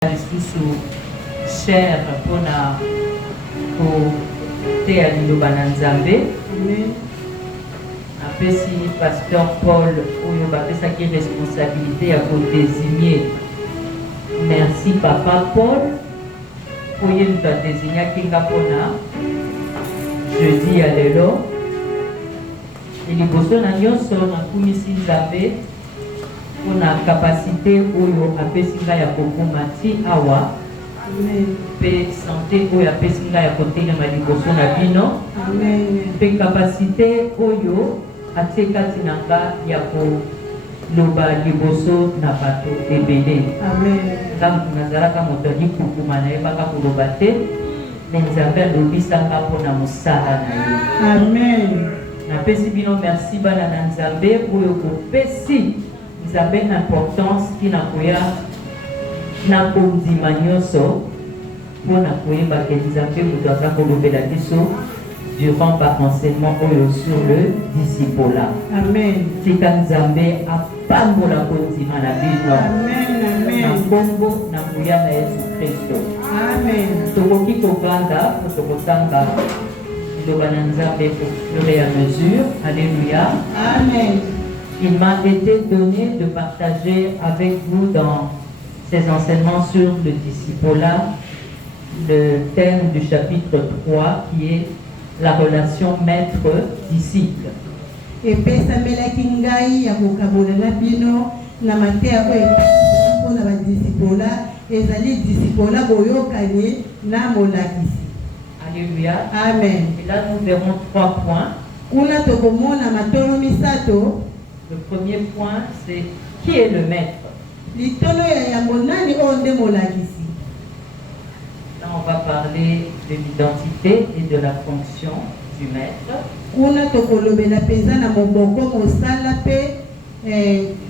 lisusu cher mpona koteya liloba na Nzambe. Apesi pasteur Paul oyo bapesaki responsabilité ya kodésigner. Merci papa Paul oyo mutu adésignaki nga mpona jeudi ya lelo. Liboso na nyonso nakumisi Nzambe mpona kapasité oyo apesi nga ya kokoma ti awa mpe santé oyo apesi nga ya kotelema liboso na bino mpe kapasité oyo atie kati na nga ya koloba liboso na bato ebele. Ngambu nazalaka moto alikukuma nayebaka koloba te, me Nzambe alobisanga mpona mosala na ye. Amen. Napesi bino merci bana na Nzambe oyo kopesi Nzambe importance tina koya na kondima nyonso mpona koyeba ke Nzambe moto aza kolobela biso durant par enseignement oyo sur le discipola. Amen. Tika Nzambe apambola kondima na bino. Amen. Na kombo na nguya na Yesu Kristo. Amen. Tokoki kovanda po tokotanga liloba na Nzambe au fur et à mesure. Alléluia. Amen. Il m'a été donné de partager avec vous dans ces enseignements sur le discipolat le thème du chapitre 3 qui est la relation maître-disciple. Et pesamelaki ngai ya kokabolela bino na mateya oyo mpona badisipola ezali disipola boyokani na molakisi. Alléluia. Amen. Et là nous verrons 3 points. Kuna tokomona matono misato. Le premier point c'est qui est le maître? Litono ya yango nani oyo nde molakisi? Là, on va parler de l'identité et de la fonction du maître. Kuna tokolobela penza na moboko mosala pe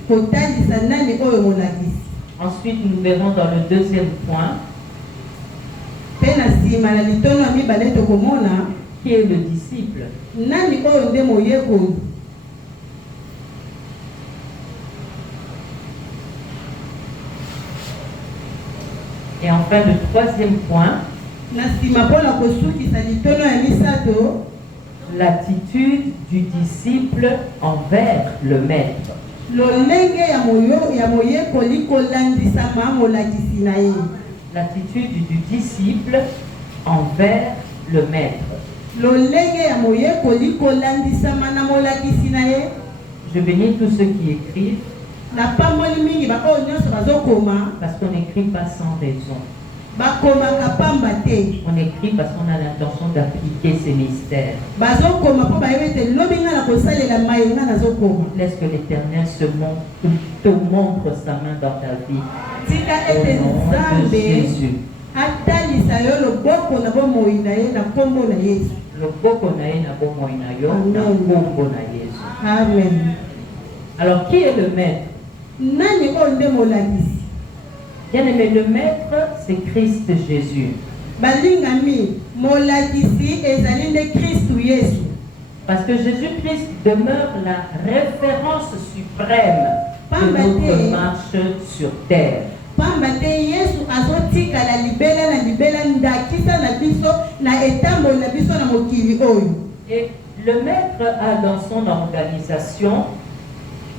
kotalisa nani oyo molakisi. Ensuite, nous verrons dans le deuxième point Pe na sima na litono ya mibale tokomona qui est le disciple. nani oyo nde moyekoli. Et enfin, le troisième point, Na sima mpona kosukisa litono ya misato l'attitude du disciple envers le maître. lolenge ya moyekoli kolandisama molakisi na ye. L'attitude du disciple envers le maître. Lolenge ya moyekoli kolandisama na molakisi na ye. Je bénis tous ceux qui écrivent Na pamboli mingi baoyo nyonso bazokoma parce qu'on n'écrit pas sans raison. bakomaka pamba te. On écrit parce qu'on a l'intention d'appliquer ces mystères. Bazokoma mpo bayebi ete lobi nga na kosalela mayenga nazokoma. Laisse que l'Éternel te montre sa main dans ta vie. Tika Au ete nom de Nzambe Jésus. atalisa yo loboko na bomoi na ye na kombo na Yesu. Loboko na ye na bomoi na yo na kombo na Yesu. Amen. Alors qui est le maître? Nani oyo nde molakisi? Bien aimé, le maître c'est Christ Jésus. Balingami molakisi ezali nde Kristu Yesu. Parce que Jésus-Christ demeure la référence suprême de notre marche sur terre. Pamba te Yesu azotikala libela na libela ndakisa na biso na etambo na biso na mokili oyo. Et le maître a dans son organisation,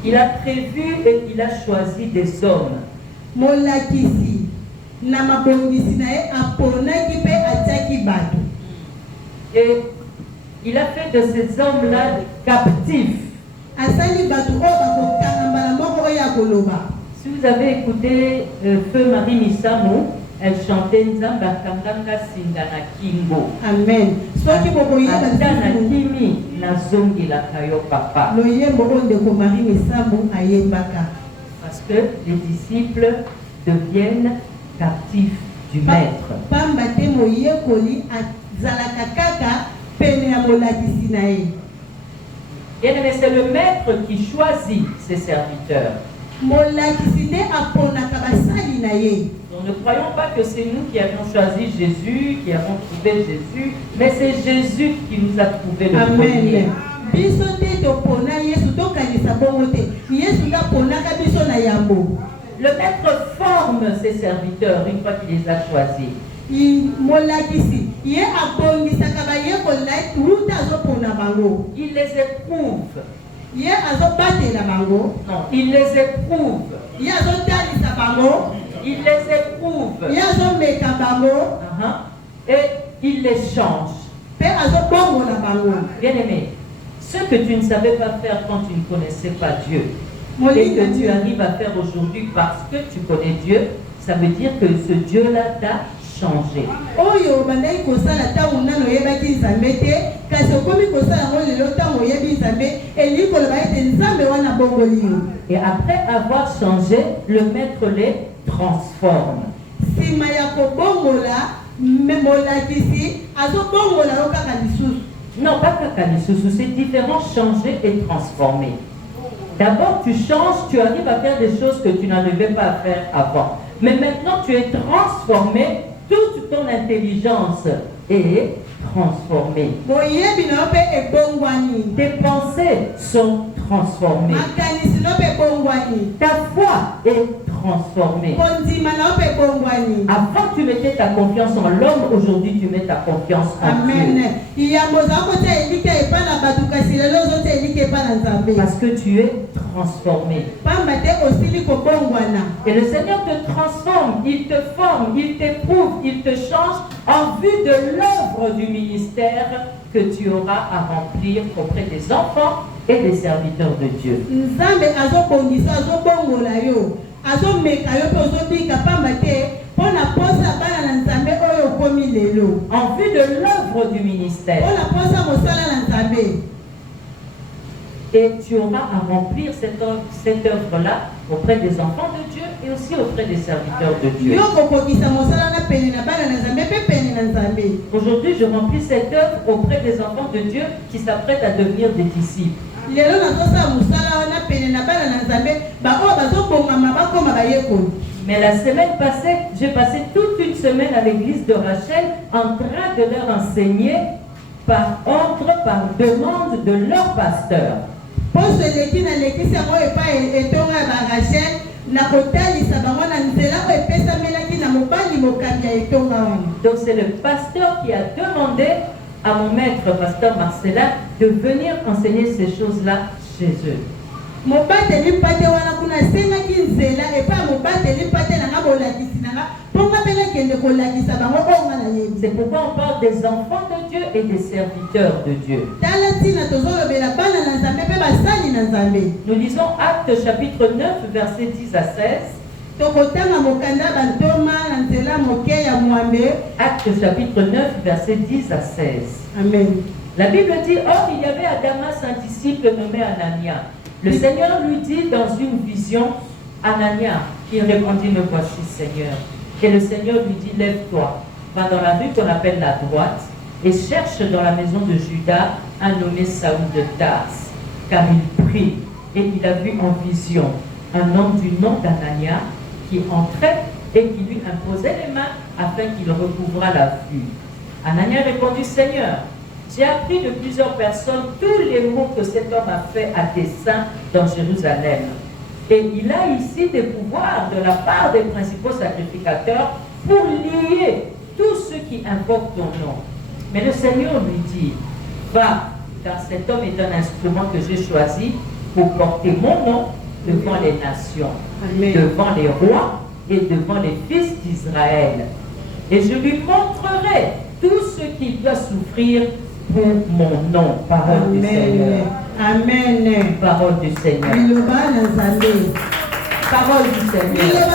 il a prévu et il a choisi des hommes. Molakisi na mabongisi na ye aponaki pe atiaki bato. Et il a fait de ces hommes-là captifs. Asali bato oyo bakokanga mbala moko oyo akoloba. Si vous avez écouté Feu Marie Misamou, elle chantait Nzamba Kanganga Singana Kingo. Amen. Soki bokoyeba Atana Kimi Nazongi la Kayo Papa. loyembo oyo ndeko Marie Misambo ayembaka. Parce que les disciples deviennent captifs du maître. Pamba te moyekoli azalaka kaka pene ya molakisi na ye. Bien aimé, c'est le maître qui choisit ses serviteurs. Molakisi nde aponaka basali na ye. Nous ne croyons pas que c'est nous qui avons choisi Jésus, qui avons trouvé Jésus, mais c'est Jésus qui nous a trouvé le premier. Amen. Biso te topona Yesu tokanisa bongo te. Yesu nde aponaka biso na yambo. Le maître forme ses serviteurs une fois qu'il les a choisis. Il les éprouve. Non, il les éprouve. Il les éprouve. Et il les change. Bien aimé, ce que tu ne savais pas faire quand tu ne connaissais pas Dieu, et que tu arrives à faire aujourd'hui parce que tu connais Dieu, ça veut dire que ce Dieu-là t'a changé. Et après avoir changé, le maître les transforme. Non, pas Kakalisous, c'est différent, changer et transformer. D'abord, tu changes, tu arrives à faire des choses que tu n'arrivais pas à faire avant. Mais maintenant, tu es transformé, toute ton intelligence est transformée. Tes pensées sont transformées. Ta foi est transformée. Avant, tu mettais ta confiance en l'homme, aujourd'hui, tu mets ta confiance en Dieu. Parce que tu es transformé. Et le Seigneur te transforme, il te forme, il t'éprouve, il te change en vue de l'œuvre du ministère que tu auras à remplir auprès des enfants et des serviteurs de Dieu. En vue de l'œuvre du ministère. Et tu auras à remplir cette œuvre-là auprès des enfants de Dieu et aussi auprès des serviteurs de Dieu. Aujourd'hui, je remplis cette œuvre auprès des enfants de Dieu qui s'apprêtent à devenir des disciples. Mais la semaine passée, j'ai passé toute une semaine à l'église de Rachel en train de leur enseigner par ordre, par demande de leur pasteur. Donc c'est le pasteur qui a demandé à mon maître, pasteur Marcella, de venir enseigner ces choses-là chez eux. C'est pourquoi on parle des enfants de Dieu et des serviteurs de Dieu. Nous lisons Actes chapitre 9, versets 10 à 16. Actes chapitre 9, versets 10 à 16. Amen. La Bible dit, or il y avait à Damas un disciple nommé Anania. Le Seigneur lui dit dans une vision, Anania, il répondit, me voici Seigneur. Et le Seigneur lui dit, lève-toi, va dans la rue qu'on appelle la droite, et cherche dans la maison de Judas un nommé Saoul de Tars, car il prie, et il a vu en vision un homme du nom d'Anania qui entrait et qui lui imposait les mains afin qu'il recouvrât la vue. Anania répondit, Seigneur, j'ai appris de plusieurs personnes tous les maux que cet homme a fait à tes saints dans Jérusalem. Et il a ici des pouvoirs de la part des principaux sacrificateurs pour lier tous ceux qui invoquent ton nom. Mais le Seigneur lui dit, va, car cet homme est un instrument que j'ai choisi pour porter mon nom devant les nations, Amen, devant les rois et devant les fils d'Israël. Et je lui montrerai tout ce qu'il doit souffrir pour mon nom. Parole Amen, du Seigneur. Amen. Parole du Seigneur. Parole du Seigneur.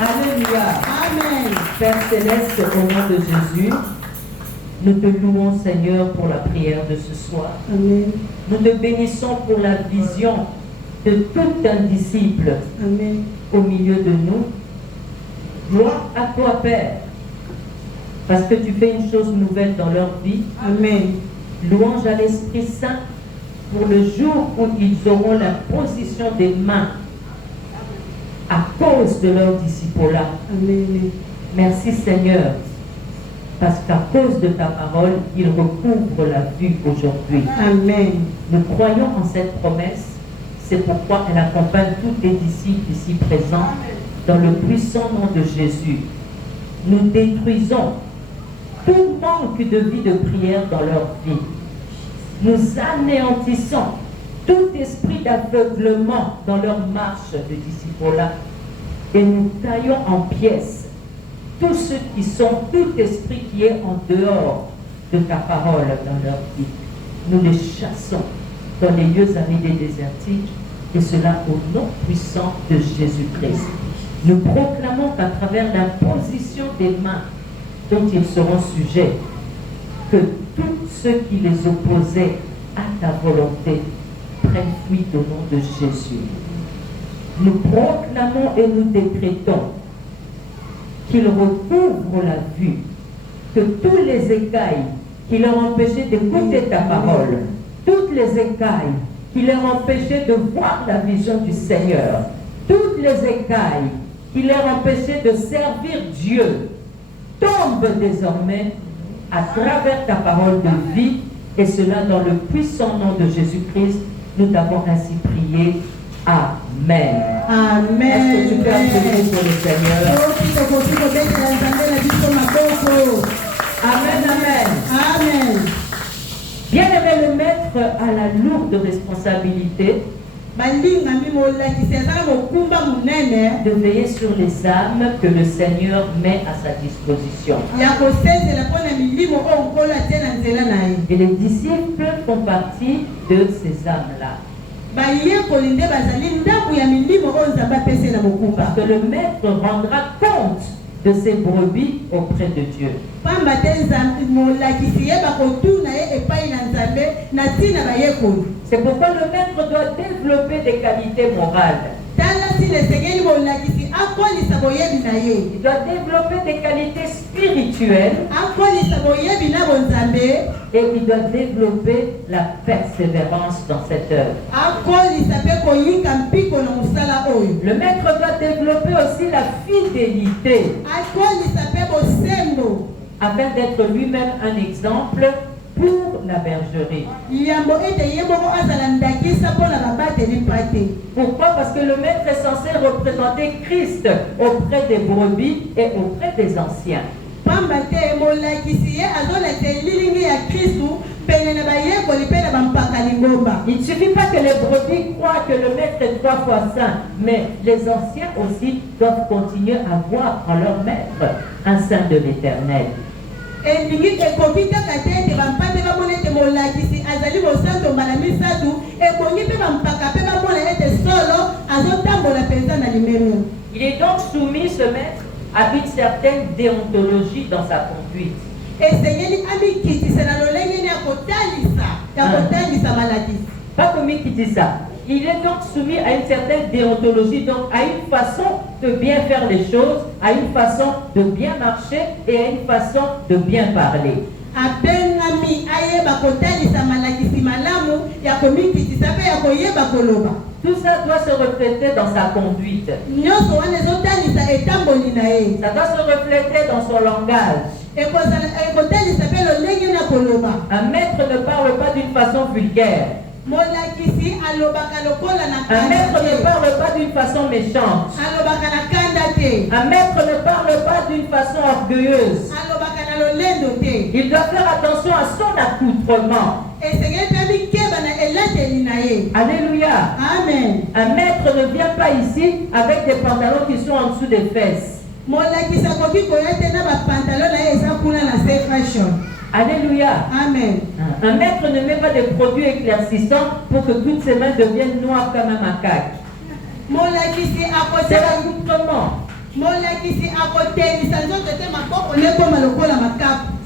Alléluia. Amen. Père Céleste, au nom de Jésus, nous te louons, Seigneur, pour la prière de ce soir. Amen. Nous te bénissons pour la vision de tout un disciple, Amen, au milieu de nous. Gloire à toi, Père, parce que tu fais une chose nouvelle dans leur vie. Amen. Louange à l'Esprit Saint pour le jour où ils auront la position des mains à cause de leur disciple-là. Amen. Merci Seigneur, parce qu'à cause de ta parole, ils recouvrent la vue aujourd'hui. Amen. Nous croyons en cette promesse. C'est pourquoi elle accompagne tous les disciples ici présents dans le puissant nom de Jésus. Nous détruisons tout manque de vie de prière dans leur vie. Nous anéantissons tout esprit d'aveuglement dans leur marche de disciple-là et nous taillons en pièces tous ceux qui sont, tout esprit qui est en dehors de ta parole dans leur vie. Nous les chassons dans les lieux arides et désertiques, et cela au nom puissant de Jésus-Christ. Nous proclamons qu'à travers l'imposition des mains dont ils seront sujets, que tous ceux qui les opposaient à ta volonté prennent fuite au nom de Jésus. Nous proclamons et nous décrétons qu'ils recouvrent la vue, que tous les écailles qui leur empêchaient d'écouter ta parole, toutes les écailles qui leur empêchaient de voir la vision du Seigneur, toutes les écailles qui leur empêchaient de servir Dieu, tombent désormais à travers ta parole de vie, et cela dans le puissant nom de Jésus-Christ. Nous t'avons ainsi prié. Amen. Amen. Est-ce que tu peux applaudir pour le Seigneur? Amen, amen. Amen. Bien-aimé, le maître a la lourde responsabilité de veiller sur les âmes que le Seigneur met à sa disposition. Et les disciples font partie de ces âmes-là. Parce que le maître rendra compte de ses brebis auprès de Dieu. C'est pourquoi le maître doit développer des qualités morales. Il doit développer des qualités spirituelles et il doit développer la persévérance dans cette œuvre. Le maître doit développer aussi la fidélité afin d'être lui-même un exemple pour la bergerie. Pourquoi? Parce que le maître est censé représenter Christ auprès des brebis et auprès des anciens. Il ne suffit pas que les brebis croient que le maître est 3 fois saint, mais les anciens aussi doivent continuer à voir en leur maître un saint de l'Éternel. Il est donc soumis, ce maître, à une certaine déontologie dans sa conduite. Pas comme qui dit ça. Il est donc soumis à une certaine déontologie, donc à une façon de bien faire les choses, à une façon de bien marcher et à une façon de bien parler. Tout ça doit se refléter dans sa conduite. Ça doit se refléter dans son langage. Un maître ne parle pas d'une façon vulgaire. Un maître ne parle pas d'une façon méchante. Un maître ne parle pas d'une façon orgueilleuse. Il doit faire attention à son accoutrement. Alléluia. Amen. Un maître ne vient pas ici avec des pantalons qui sont en dessous des fesses. Alléluia. Amen. Un maître ne met pas des produits éclaircissants pour que toutes ses mains deviennent noires comme un macaque. C'est l'accoutrement.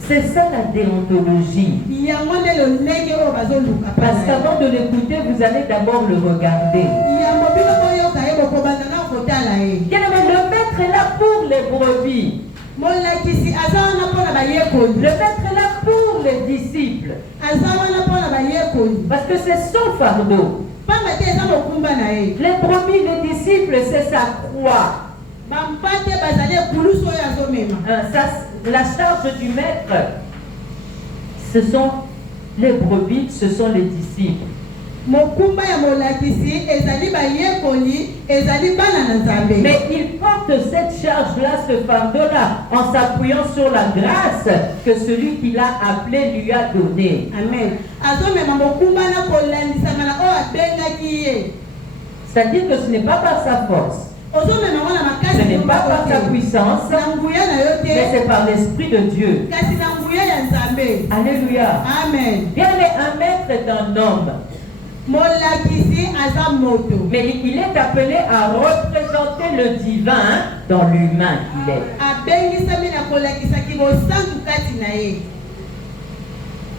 C'est ça la déontologie. Parce qu'avant de l'écouter, vous allez d'abord le regarder. Le maître est là pour les brebis. Le maître est là pour les disciples. Parce que c'est son fardeau. Les brebis, les disciples, c'est sa croix. La charge du maître, ce sont les brebis, ce sont les disciples. mokumba ya molakisi ezali bayekoli ezali bana na nzambe. Mais il porte cette charge-là, ce fardeau-là, en s'appuyant sur la grâce que celui qui l'a appelé lui a donnée. Amen. Azomema mokumba na kolandisama na oyo abengaki ye. C'est-à-dire que ce n'est pas par sa force, Ozomema mwana makasi ce n'est pas par sa puissance, na nguya na yo mais te c'est par l'Esprit de Dieu. kasi na nguya ya nzambe. Alléluia. Amen. Bien, un maître est un homme, Molakisi aza moto. mais il est appelé à représenter le divin dans l'humain qu'il est. Abengisami na kolakisaki bosantu kati na ye.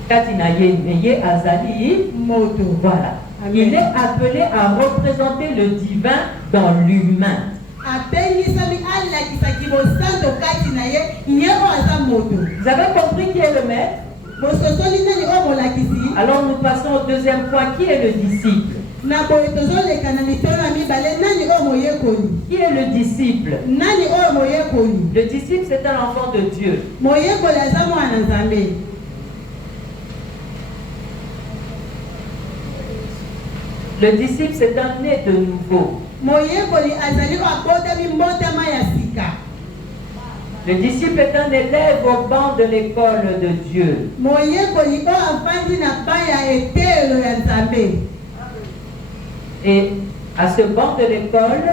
Katina Ye Azali, Moto. voilà. Amen. Il est appelé à représenter le divin dans l'humain. Abengisami alakisaki bosantu kati na ye ye o aza moto. Vous avez compris qui est le maître? Bososoli nani o molakisi. Alors nous passons au deuxième point. Qui est le disciple? Na boye tozoleka na mitono ya mibale nani o moyekoli. Qui est le disciple? Nani o moyekoli. Le disciple, c'est un enfant de Dieu. Moyekoli aza mwana nzambe. Le disciple, c'est un né de nouveau. Moyekoli azali o abotami mbotama ya sika. Le disciple est un élève au banc de l'école de Dieu. Moyekoli o afandi na baya etelo ya nzambe. Et à ce banc de l'école,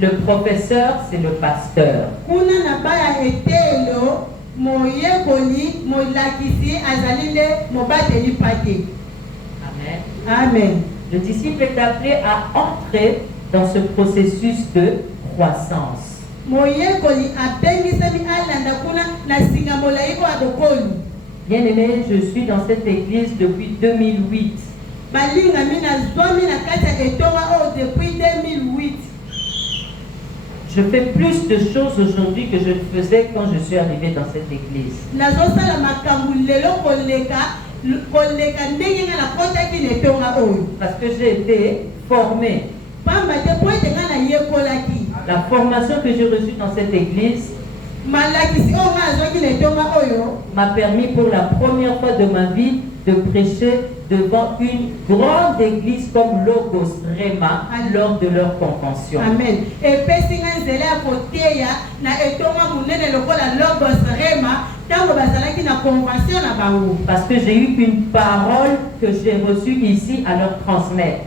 le professeur, c'est le pasteur. Kuna na baya etelo moyekoli molakisi azali nde mobateli pate. Amen. Amen. Le disciple est appelé à entrer dans ce processus de croissance. Moyekoli abengisami alanda kuna na singa molai o abokoli. Bien aimé, je suis dans cette église depuis 2008. Balinga mina zomi na kati ya etonga o depuis 2008. Je fais plus de choses aujourd'hui que je ne faisais quand je suis arrivé dans cette église. Nazosala makambo lelo koleka ndenge nga nakotaki na etonga oyo. Parce que j'ai été formé. Pamba te po ete nga nayekolaki. La formation que j'ai reçue dans cette église Malakisi o nga azwaki na etonga oyo m'a permis pour la première fois de ma vie de prêcher devant une grande église comme Logos Rema lors de leur convention. Amen. Epesi nga nzela ya koteya na etonga munene lokola Logos Rema tango bazalaki na convention na bango. Parce que j'ai eu une parole que j'ai reçue ici à leur transmettre.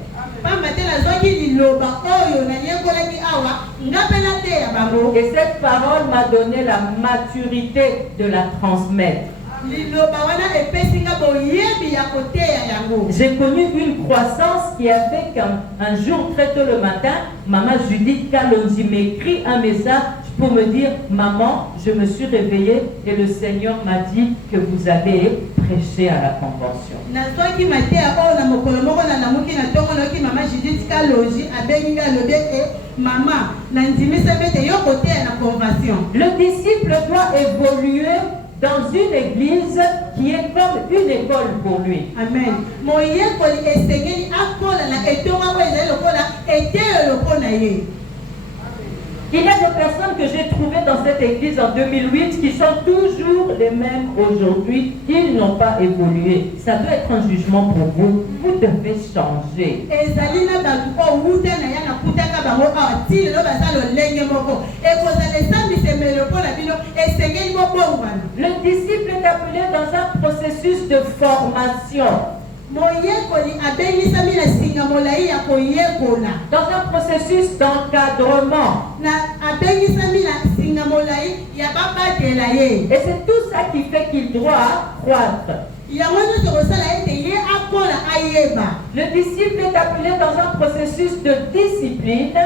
Et cette parole m'a donné la maturité de la transmettre. J'ai connu une croissance qui a fait qu'un jour très tôt le matin, maman Judith Kalonji m'écrit un message pour me dire: maman, je me suis réveillée et le Seigneur m'a dit que vous allez prêcher à la convention. Le disciple doit évoluer dans une église qui est comme une école pour lui. Amen. Il y a des personnes que j'ai trouvées dans cette église en 2008 qui sont toujours les mêmes aujourd'hui. Ils n'ont pas évolué. Ça doit être un jugement pour vous. Vous devez changer. Le disciple est appelé dans un processus de formation. Dans un processus d'encadrement. Et c'est tout ça qui fait qu'il doit croître. Le disciple est appelé dans un processus de discipline.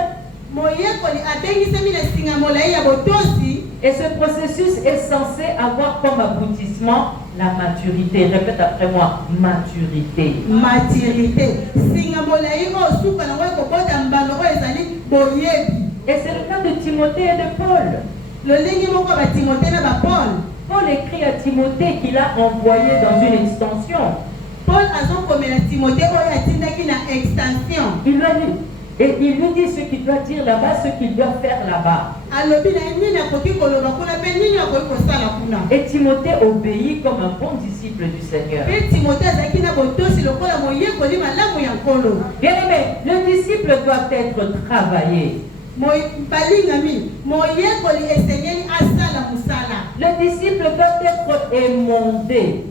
Et ce processus est censé avoir comme aboutissement la maturité. Répète après moi: maturité. Maturité. Et c'est le cas de Timothée et de Paul. Paul écrit à Timothée qu'il a envoyé dans une extension. Paul a son Timothée a extension. Il Et il lui dit ce qu'il doit dire là-bas, ce qu'il doit faire là-bas. Et Timothée obéit comme un bon disciple du Seigneur. Bien aimé, le disciple doit être travaillé. Le disciple doit être émondé.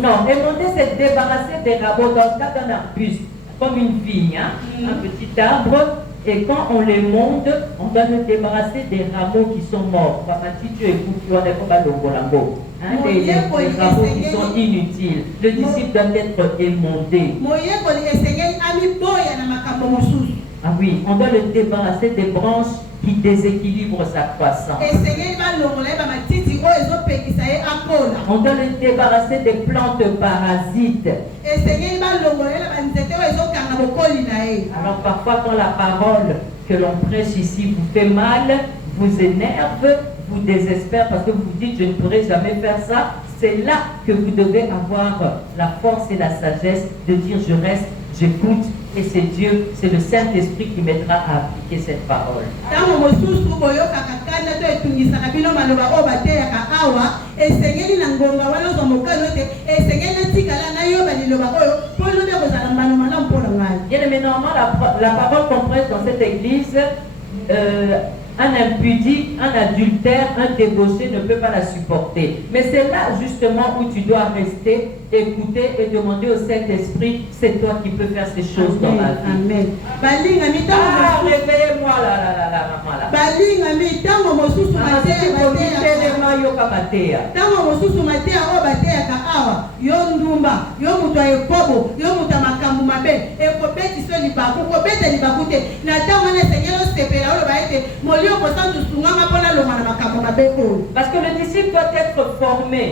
Non, émondé, c'est débarrasser des rameaux dans le cas d'un arbuste, comme une vigne, hein, un petit arbre. Et quand on les monte, on doit le débarrasser des rameaux qui sont morts. Des rameaux qui sont inutiles. Le disciple doit être émondé. Ah oui, on doit le débarrasser des branches qui déséquilibrent sa croissance. On doit le débarrasser des plantes parasites. Alors parfois quand la parole que l'on prêche ici vous fait mal, vous énerve, vous désespère parce que vous dites je ne pourrai jamais faire ça, c'est là que vous devez avoir la force et la sagesse de dire je reste, j'écoute, et c'est Dieu, c'est le Saint-Esprit qui m'aidera à appliquer cette parole. Bien aimé, normalement la parole qu'on prêche dans cette église, un impudique, un adultère, un débauché ne peut pas la supporter. Mais c'est là justement où tu dois rester, écouter et demander au Saint-Esprit, c'est toi qui peux faire ces choses dans ma vie. Amen. Ah, réveillez-moi là, maman là. Parce que le disciple doit être formé.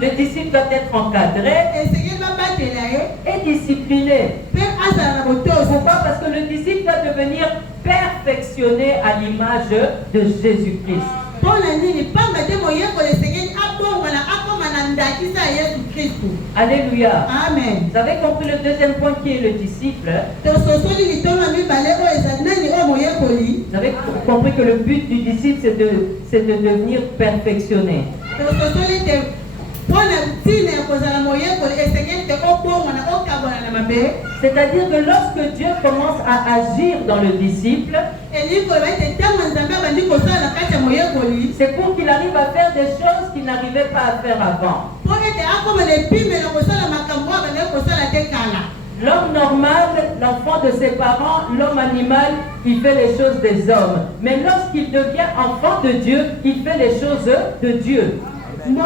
Le disciple doit être encadré et discipliné. Pourquoi? Parce que le disciple doit devenir perfectionné à l'image de Jésus-Christ. Alléluia. Amen. Vous avez compris le deuxième point qui est le disciple. Vous avez compris que le but du disciple c'est de devenir perfectionné. C'est-à-dire que lorsque Dieu commence à agir dans le disciple, c'est pour qu'il arrive à faire des choses qu'il n'arrivait pas à faire avant. L'homme normal, l'enfant de ses parents, l'homme animal, il fait les choses des hommes. Mais lorsqu'il devient enfant de Dieu, il fait les choses de Dieu. Bien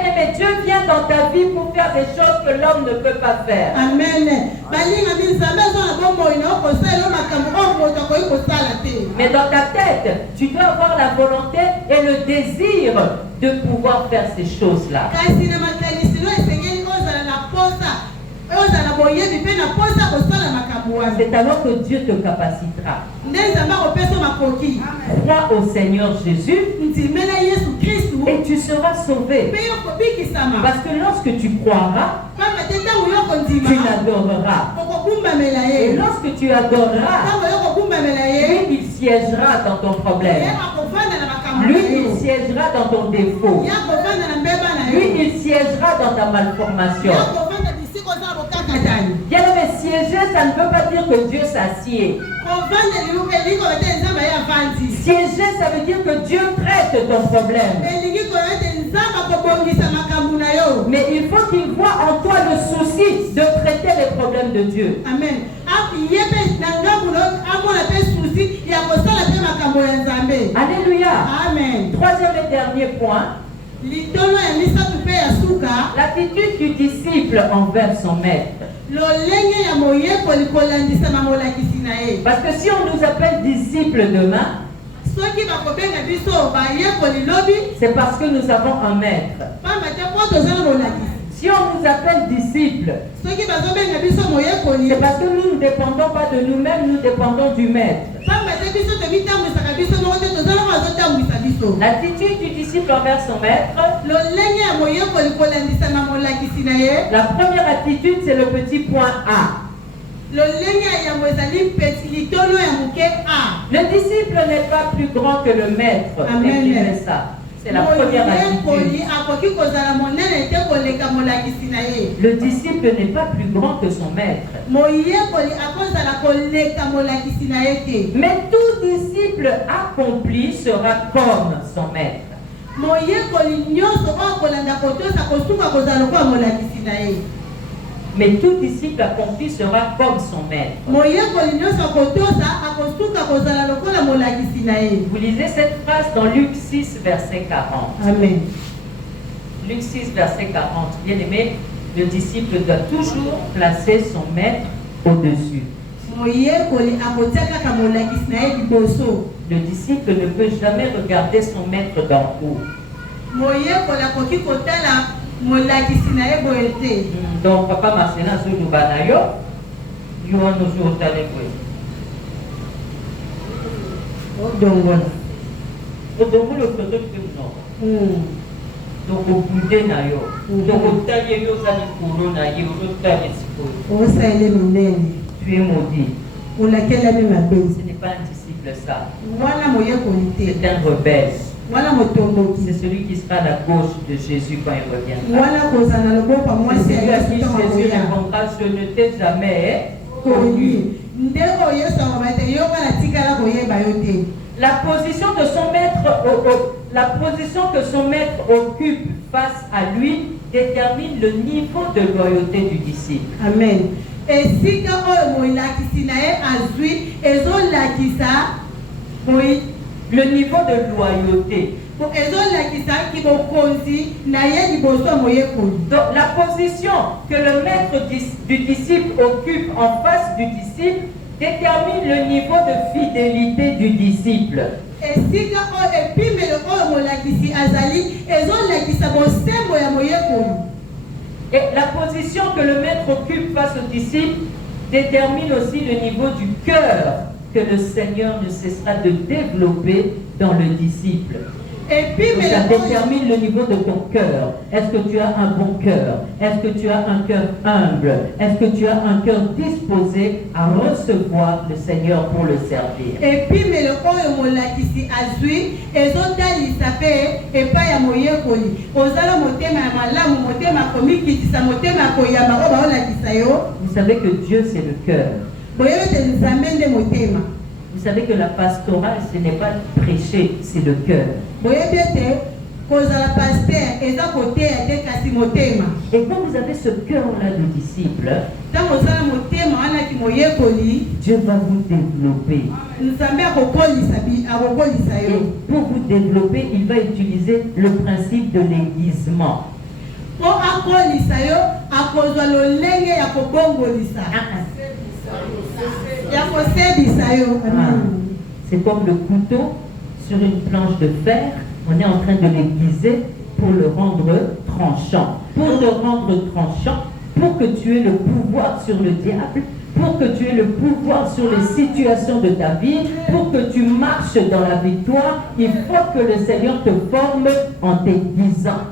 aimé, Dieu vient dans ta vie pour faire des choses que l'homme ne peut pas faire. Amen. Mais dans ta tête, tu dois avoir la volonté et le désir de pouvoir faire ces choses-là. C'est alors que Dieu te capacitera. Crois au Seigneur Jésus et tu seras sauvé. Parce que lorsque tu croiras, tu l'adoreras. Et lorsque tu adoreras, lui il siégera dans ton problème. Lui il siégera dans ton défaut. Lui il siégera dans ta malformation. Bien aimé, siéger, ça ne veut pas dire que Dieu s'assied. Siéger, ça veut dire que Dieu traite ton problème. Mais il faut qu'il voit en toi le souci de traiter les problèmes de Dieu. Amen. Alléluia. Amen. Troisième et dernier point. L'attitude du disciple envers son maître. Parce que si on nous appelle disciples demain, c'est parce que nous avons un maître. Si on nous appelle disciples, c'est parce que nous ne dépendons pas de nous-mêmes, nous dépendons du maître. L'attitude du disciple envers son maître. La première attitude, c'est le petit point A. Le disciple n'est pas plus grand que le maître. Amen. Ça. C'est la première attitude. Le disciple n'est pas plus grand que son maître. Mais tout disciple accompli sera comme son maître. Mais tout disciple accompli sera comme son maître. Vous lisez cette phrase dans Luc 6, verset 40. Amen. Luc 6, verset 40. Bien aimé, le disciple doit toujours placer son maître au-dessus. Le disciple ne peut jamais regarder son maître d'en haut. Donc, papa Marcelin, ce nous banayo, nous nous allons donc, le photo que nous donc, au bout de nayo, donc, au taillé, nous allons couronner, nous allons tu es maudit. Ce n'est pas un disciple, ça. C'est un rebelle. C'est celui qui sera à la gauche de Jésus quand il reviendra. C'est celui à qui Jésus répondra, je ne t'ai jamais connu. La position de son maître, la position que son maître occupe face à lui détermine le niveau de loyauté du disciple. Amen. Et si le niveau de loyauté. Donc, la position que le maître du disciple occupe en face du disciple détermine le niveau de fidélité du disciple. Et la position que le maître occupe face au disciple détermine aussi le niveau du cœur que le Seigneur ne cessera de développer dans le disciple. Donc, ça détermine le niveau de ton cœur. Est-ce que tu as un bon cœur? Est-ce que tu as un cœur humble? Est-ce que tu as un cœur disposé à recevoir le Seigneur pour le servir? Vous savez que Dieu c'est le cœur. Vous savez que la pastorale, ce n'est pas prêcher, c'est le cœur. Et quand vous avez ce cœur-là de disciple, Dieu va vous développer. Et pour vous développer, il va utiliser le principe de l'aiguisement. C'est comme le couteau sur une planche de fer, on est en train de l'aiguiser pour le rendre tranchant. Pour le rendre tranchant, pour que tu aies le pouvoir sur le diable, pour que tu aies le pouvoir sur les situations de ta vie, pour que tu marches dans la victoire, il faut que le Seigneur te forme en t'aiguisant.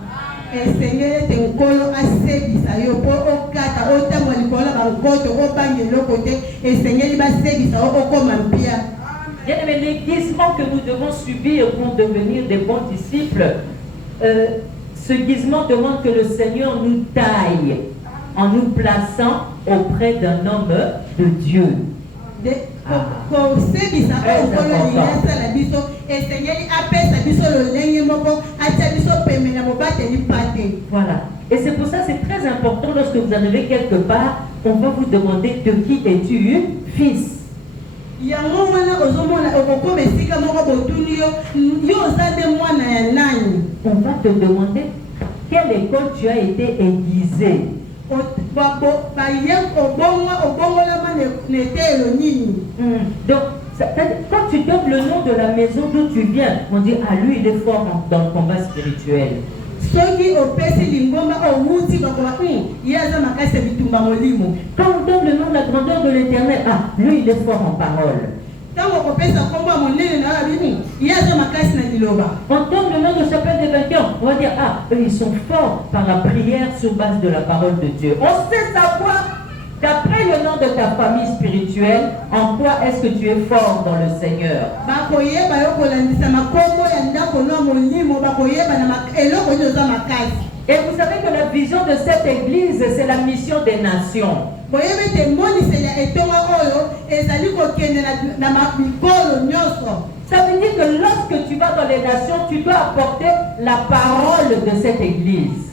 Mais l'aiguisement que nous devons subir pour devenir des bons disciples, ce guisement demande que le Seigneur nous taille en nous plaçant auprès d'un homme de Dieu. Voilà. Et c'est pour ça que c'est très important lorsque vous arrivez quelque part, on va vous demander de qui es-tu fils. On va te demander quelle école tu as été aiguisé. Donc, quand tu donnes le nom de la maison d'où tu viens, on dit ah lui il est fort dans le combat spirituel. Quand on donne le nom de la grandeur de l'Éternel, ah lui il est fort en parole. Entendre le nom de chapelle des vainqueurs, on va dire, ah, eux ils sont forts par la prière sur base de la parole de Dieu. On sait savoir, d'après le nom de ta famille spirituelle, en quoi est-ce que tu es fort dans le Seigneur. Et vous savez que la vision de cette église, c'est la mission des nations. Ça veut dire que lorsque tu vas dans les nations, tu dois apporter la parole de cette église.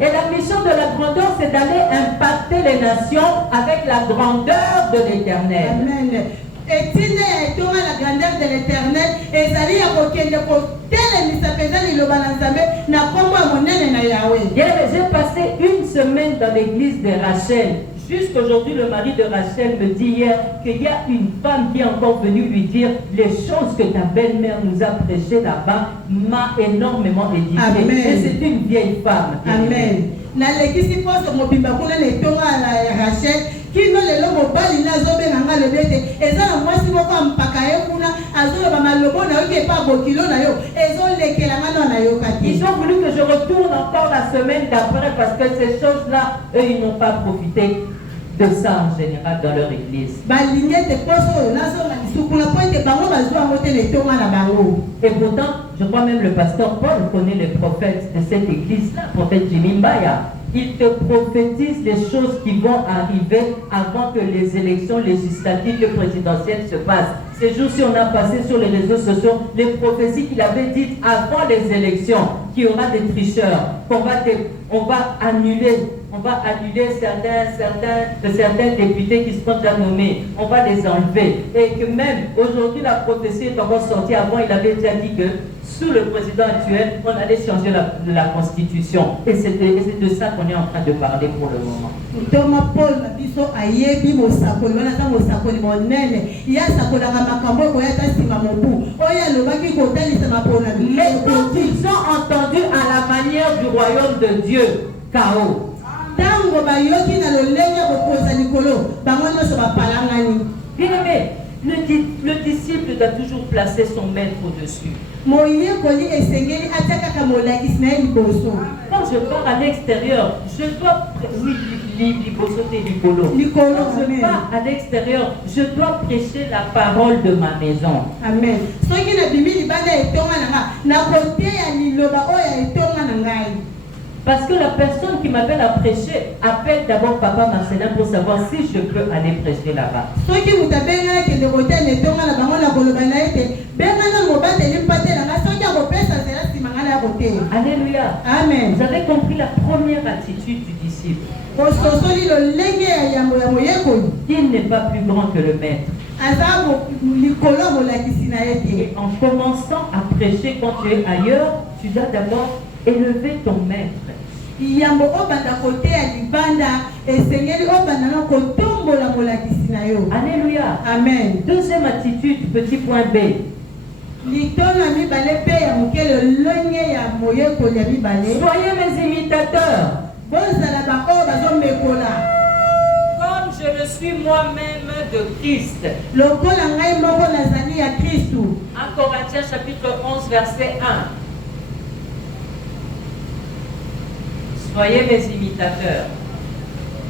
Et la mission de la grandeur, c'est d'aller impacter les nations avec la grandeur de l'Éternel. Amen. Et si la grandeur de l'Éternel, et j'ai passé une semaine dans l'église de Rachel. Jusqu'aujourd'hui, le mari de Rachel me dit hier qu'il y a une femme qui est encore venue lui dire les choses que ta belle-mère nous a prêchées là-bas m'a énormément édifié. Et c'est une vieille femme. Amen. Qui non le lomo bali na zobe na ngale bete ezala mwasi moko ampaka ye kuna azoba malobo na yoke pa bokilo na yo ezolekela ngano na yo kati. Ils ont voulu que je retourne encore la semaine d'après parce que ces choses-là, eux, ils n'ont pas profité de ça en général dans leur église. Et pourtant, je crois même le pasteur Paul connaît les prophètes de cette église-là, le prophète Jimmy Mbaya. Il te prophétise les choses qui vont arriver avant que les élections législatives et présidentielles se passent. Ces jours-ci, on a passé sur les réseaux sociaux les prophéties qu'il avait dites avant les élections, qu'il y aura des tricheurs, on va annuler certains députés qui seront déjà nommés. On va les enlever. Et que même aujourd'hui, la prophétie est encore sortie. Avant, il avait déjà dit que sous le président actuel, on allait changer la constitution. Et c'est de ça qu'on est en train de parler pour le moment. Mais quand ils ont entendu à la manière du royaume de Dieu, chaos. Bien-aimé, le disciple doit toujours placer son maître au-dessus. Quand je pars à l'extérieur, je dois à l'extérieur, je dois prêcher la parole de ma maison. Amen. Parce que la personne qui m'appelle à prêcher appelle d'abord Papa Marcelin pour savoir si je peux aller prêcher là-bas. Alléluia. Amen. Vous avez compris la première attitude du disciple. Il n'est pas plus grand que le maître. Et en commençant à prêcher quand tu es ailleurs, tu dois d'abord élever ton maître. Alléluia. Amen. Deuxième attitude, petit point B. Soyez mes imitateurs. Comme je le suis moi-même de Christ. 1 Corinthiens chapitre 11 verset 1. Soyez mes imitateurs,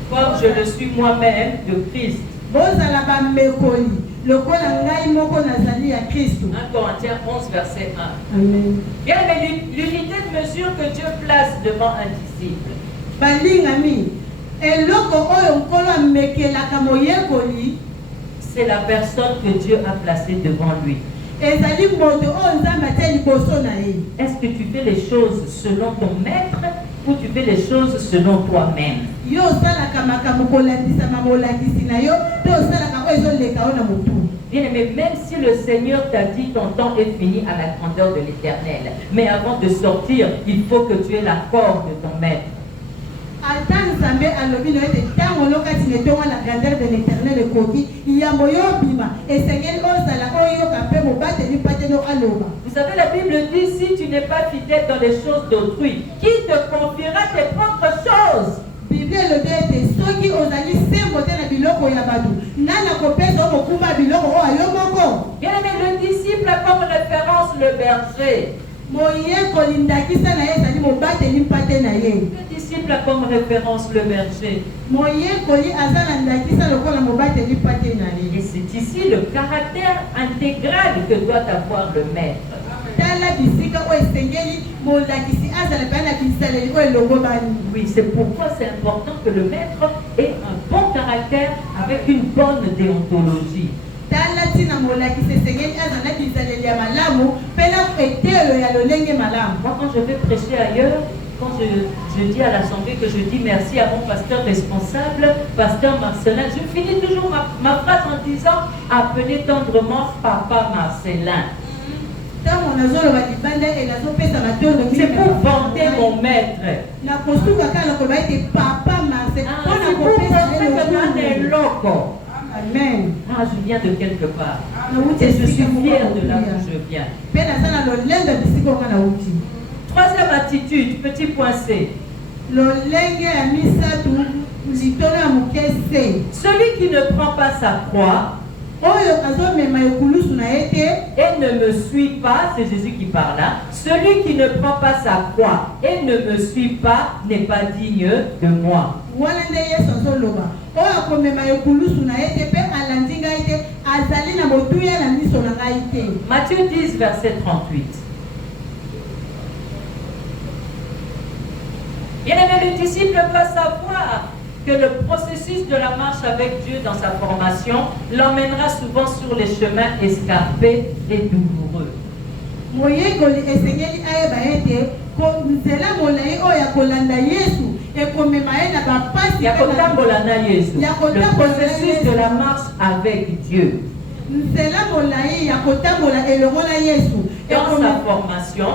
comme je le suis moi-même de Christ. 1 Corinthiens 11 verset 1. Amen. Bien, mais l'unité de mesure que Dieu place devant un disciple. C'est la personne que Dieu a placée devant lui. Est-ce que tu fais les choses selon ton maître ou tu fais les choses selon toi-même? Bien aimé, même si le Seigneur t'a dit ton temps est fini à la grandeur de l'Éternel, mais avant de sortir, il faut que tu aies l'accord de ton maître. Vous savez, la Bible dit, si tu n'es pas fidèle dans les choses d'autrui, qui te confiera tes propres choses? soki ozali sembo te na biloko ya bato nana kopesa okokumba biloko oyo ayo moko. Bien-aimé, le disciple a comme référence le berger. Moyekoli ndakisa na ye ezali mobateli mpate na ye. Le disciple a comme référence le berger. Moyekoli aza na ndakisa lokola mobateli mpate na ye. Et c'est ici le caractère intégral que doit avoir le maître. Tala bisika oyo esengeli molakisi azala mpe na bisaleli oyo elongo bani. Oui, c'est pourquoi c'est important que le maître ait un bon caractère avec une bonne déontologie. Tala tina molakisi esengeli azala na bisaleli ya malamu mpe na etelo ya lolenge malamu. Moi, quand je vais prêcher ailleurs, quand je dis à l'Assemblée que je dis merci à mon pasteur responsable, pasteur Marcelin, je finis toujours ma phrase en disant « Appelez tendrement Papa Marcelin ». C'est pour vanter mon maître. C'est pour montrer que l'on est loco. Amen. Ah, je viens de quelque part. Et je suis fier de là où je viens. Troisième attitude, petit point C. Celui qui ne prend pas sa croix et ne me suit pas, c'est Jésus qui parle là. Celui qui ne prend pas sa croix et ne me suit pas n'est pas digne de moi. Matthieu 10, verset 38. Bien-aimé, le disciple doit savoir que le processus de la marche avec Dieu dans sa formation l'emmènera souvent sur les chemins escarpés et douloureux. Le processus de la marche avec Dieu. Dans sa formation,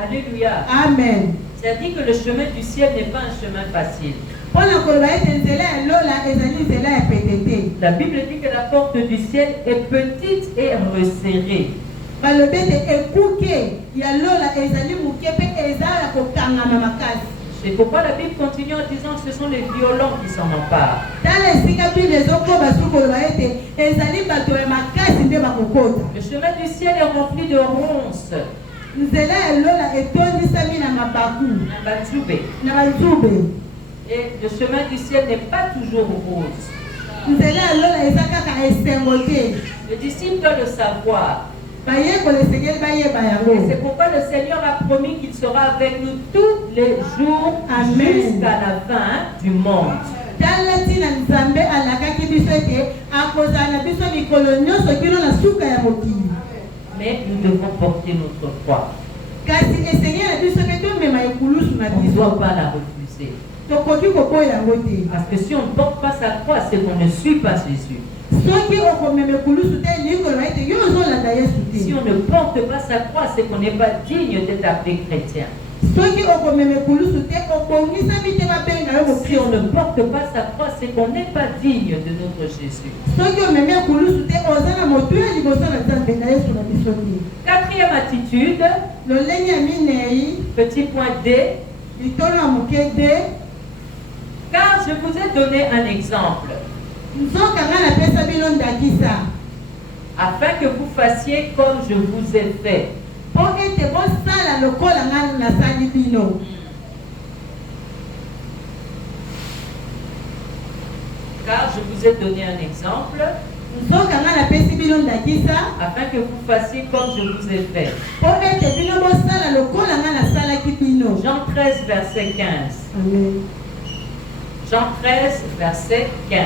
alléluia. Amen. C'est-à-dire que le chemin du ciel n'est pas un chemin facile. La Bible dit que la porte du ciel est petite et resserrée. C'est pourquoi la Bible continue en disant que ce sont les violents qui s'en emparent. Le chemin du ciel est rempli de ronces. Et le chemin du ciel n'est pas toujours rose. Le disciple doit le savoir. Et c'est pourquoi le Seigneur a promis qu'il sera avec nous tous les jours jusqu'à la fin du monde. Mais nous devons porter notre croix. On ne doit pas la refuser. Parce que si on ne porte pas sa croix, c'est qu'on ne suit pas Jésus. Si on ne porte pas sa croix, c'est qu'on n'est pas digne d'être appelé chrétien. Si on ne porte pas sa croix, c'est qu'on n'est pas digne de notre Jésus. Quatrième attitude, petit point D. Car je vous ai donné un exemple, afin que vous fassiez comme je vous ai fait. Car je vous ai donné un exemple, afin que vous fassiez comme je vous ai fait. Jean 13, verset 15. Amen. Jean 13, verset 15.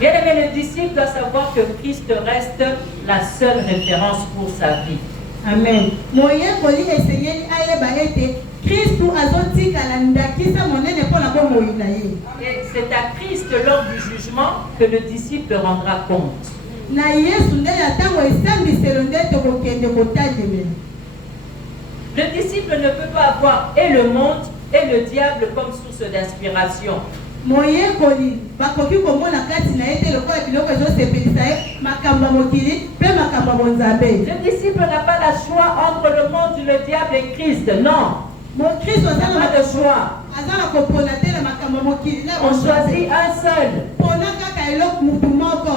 Bien-aimé, le disciple doit savoir que Christ reste la seule référence pour sa vie. Amen. Et c'est à Christ lors du jugement que le disciple rendra compte. Le disciple ne peut pas avoir et le monde et le diable comme source d'inspiration. moyekoli bakoki komona kati na ye te lokola biloko ezosepelisa ye makambo ya mokili mpe makambo ya bonzambe. Le disciple n'a pas le choix entre le monde, le diable et Christ. Non. Mokristo Il n'a pas de choix. aza na kopona te na makambo ya mokili. On choisit un seul. Pona kaka eloko mutu moko.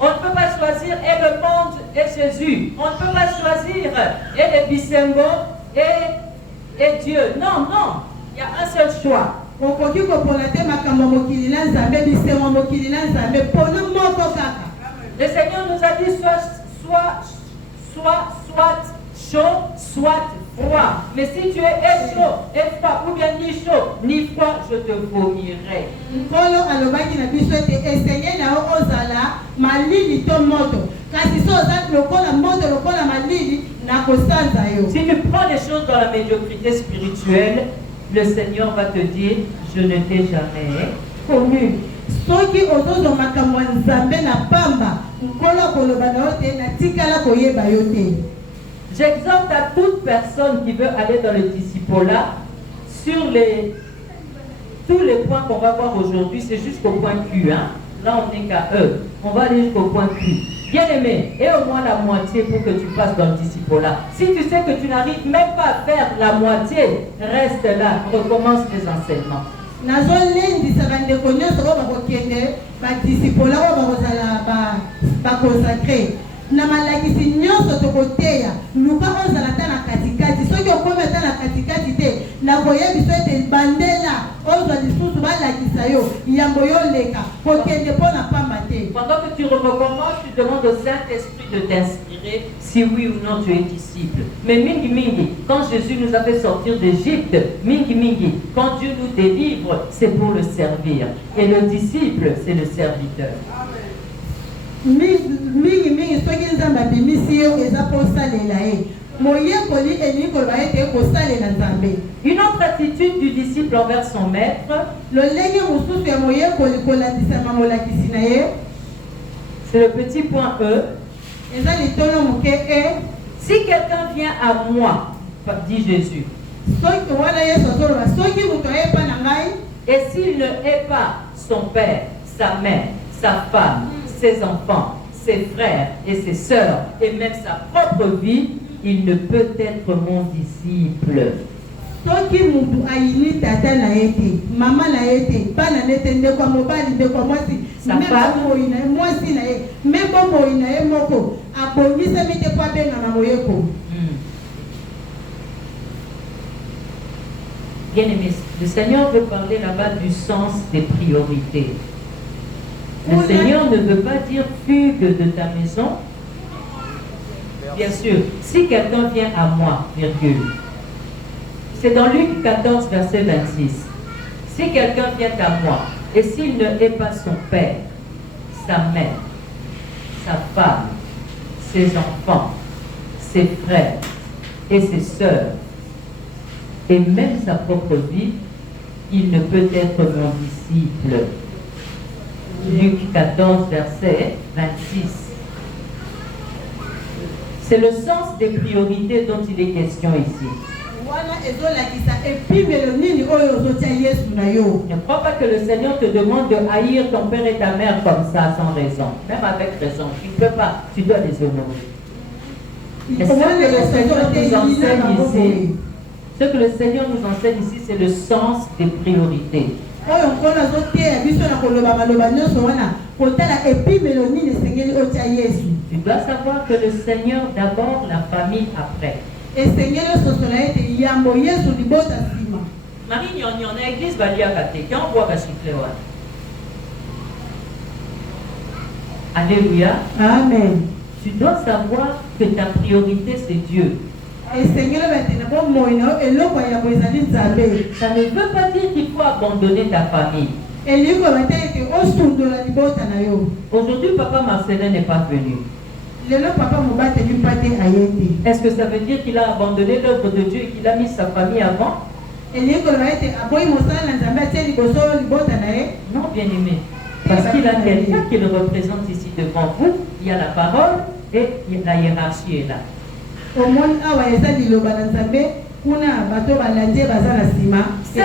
On ne peut pas choisir et le monde et Jésus. On ne peut pas choisir et les bisengo et Dieu. Non, non. Il y a un seul choix. Okoki kopona te makambo ya mokili na nzambe bisengo mokili na nzambe pona moko kaka. Le Seigneur nous a dit soit chaud, soit froid. Mais si tu es chaud et froid, ou bien ni chaud ni froid, je te vomirai. Nkolo alobaki na biso ete esenge na yo ozala malili to moto. Kasi so ozala lokola moto lokola malili na kosanza yo. Si tu prends les choses dans la médiocrité spirituelle, le Seigneur va te dire, je ne t'ai jamais connu. Soki ozozo makambo ya nzambe na pamba, nkolo koloba na yo te na tikala koyeba yo te. J'exhorte à toute personne qui veut aller dans le discipolat sur tous les points qu'on va voir aujourd'hui, c'est jusqu'au point Q. Hein? Là, on n'est qu'à E. On va aller jusqu'au point Q. Bien aimé, et au moins la moitié pour que tu passes dans le discipolat. Si tu sais que tu n'arrives même pas à faire la moitié, reste là, recommence les enseignements. Nazolendisa bandeko nyonso oyo bakokende badisipola oyo bakozala bakonsacre na malakisi nyonso tokoteya luka ozala ta na katikati soki okomi ata na katikati te na koyebiso ete bandela ozwa lisusu balakisa yo yambo yoleka kokende mpo na pamba te. Pendant que tu recommences, tu demandes au Saint-Esprit de t'inspirer si oui ou non tu es disciple. Mais mingi mingi, quand Jésus nous a fait sortir d'Égypte, mingi mingi, quand Dieu nous délivre, c'est pour le servir. Et le disciple, c'est le serviteur. mingi soki nzambe abimisi yo eza mpo osalela ye moyekoli elingi koloba ete kosalela nzambe. Une autre attitude du disciple envers son maître, lolenge mosusu ya moyekoli kolandisama molakisi na ye, c'est le petit point E. eza litolo moke e. Si quelqu'un vient à moi, dit Jésus, soki wana yesu azoloba soki moto ayepa na ngai, et s'il ne hait pas son père, sa mère, sa femme, ses enfants, ses frères et ses sœurs, et même sa propre vie, il ne peut être mon disciple. Soki mutu ayini tata na ye te, mama na ye te, bana ne te, ndeko mobali, ndeko mwasi, mwasi na ye, membo moi na ye moko, abongisami te kwa benga na moyeko. Bien aimé, le Seigneur veut parler là-bas du sens des priorités. Le Seigneur ne veut pas dire fugue de ta maison. Bien sûr, si quelqu'un vient à moi, virgule. C'est dans Luc 14, verset 26. Si quelqu'un vient à moi, et s'il ne hait pas son père, sa mère, sa femme, ses enfants, ses frères et ses sœurs, et même sa propre vie, il ne peut être mon disciple. Luc 14, verset 26. C'est le sens des priorités dont il est question ici. Ne crois pas que le Seigneur te demande de haïr ton père et ta mère comme ça, sans raison. Même avec raison. Tu ne peux pas, tu dois les honorer. Et ce que le Seigneur nous enseigne ici, c'est le sens des priorités. Tu dois savoir que le Seigneur d'abord, la famille après. Marie, il y en a église Baliakate, qui envoie Bachiklewa. Alléluia. Amen. Tu dois savoir que ta priorité c'est Dieu. Ça ne veut pas dire qu'il faut abandonner ta famille. Aujourd'hui, papa Marcelin n'est pas venu. Est-ce que ça veut dire qu'il a abandonné l'œuvre de Dieu et qu'il a mis sa famille avant? Non, bien aimé. Parce qu'il a quelqu'un qui le représente ici devant vous. Il y a la parole et la hiérarchie est là. C'est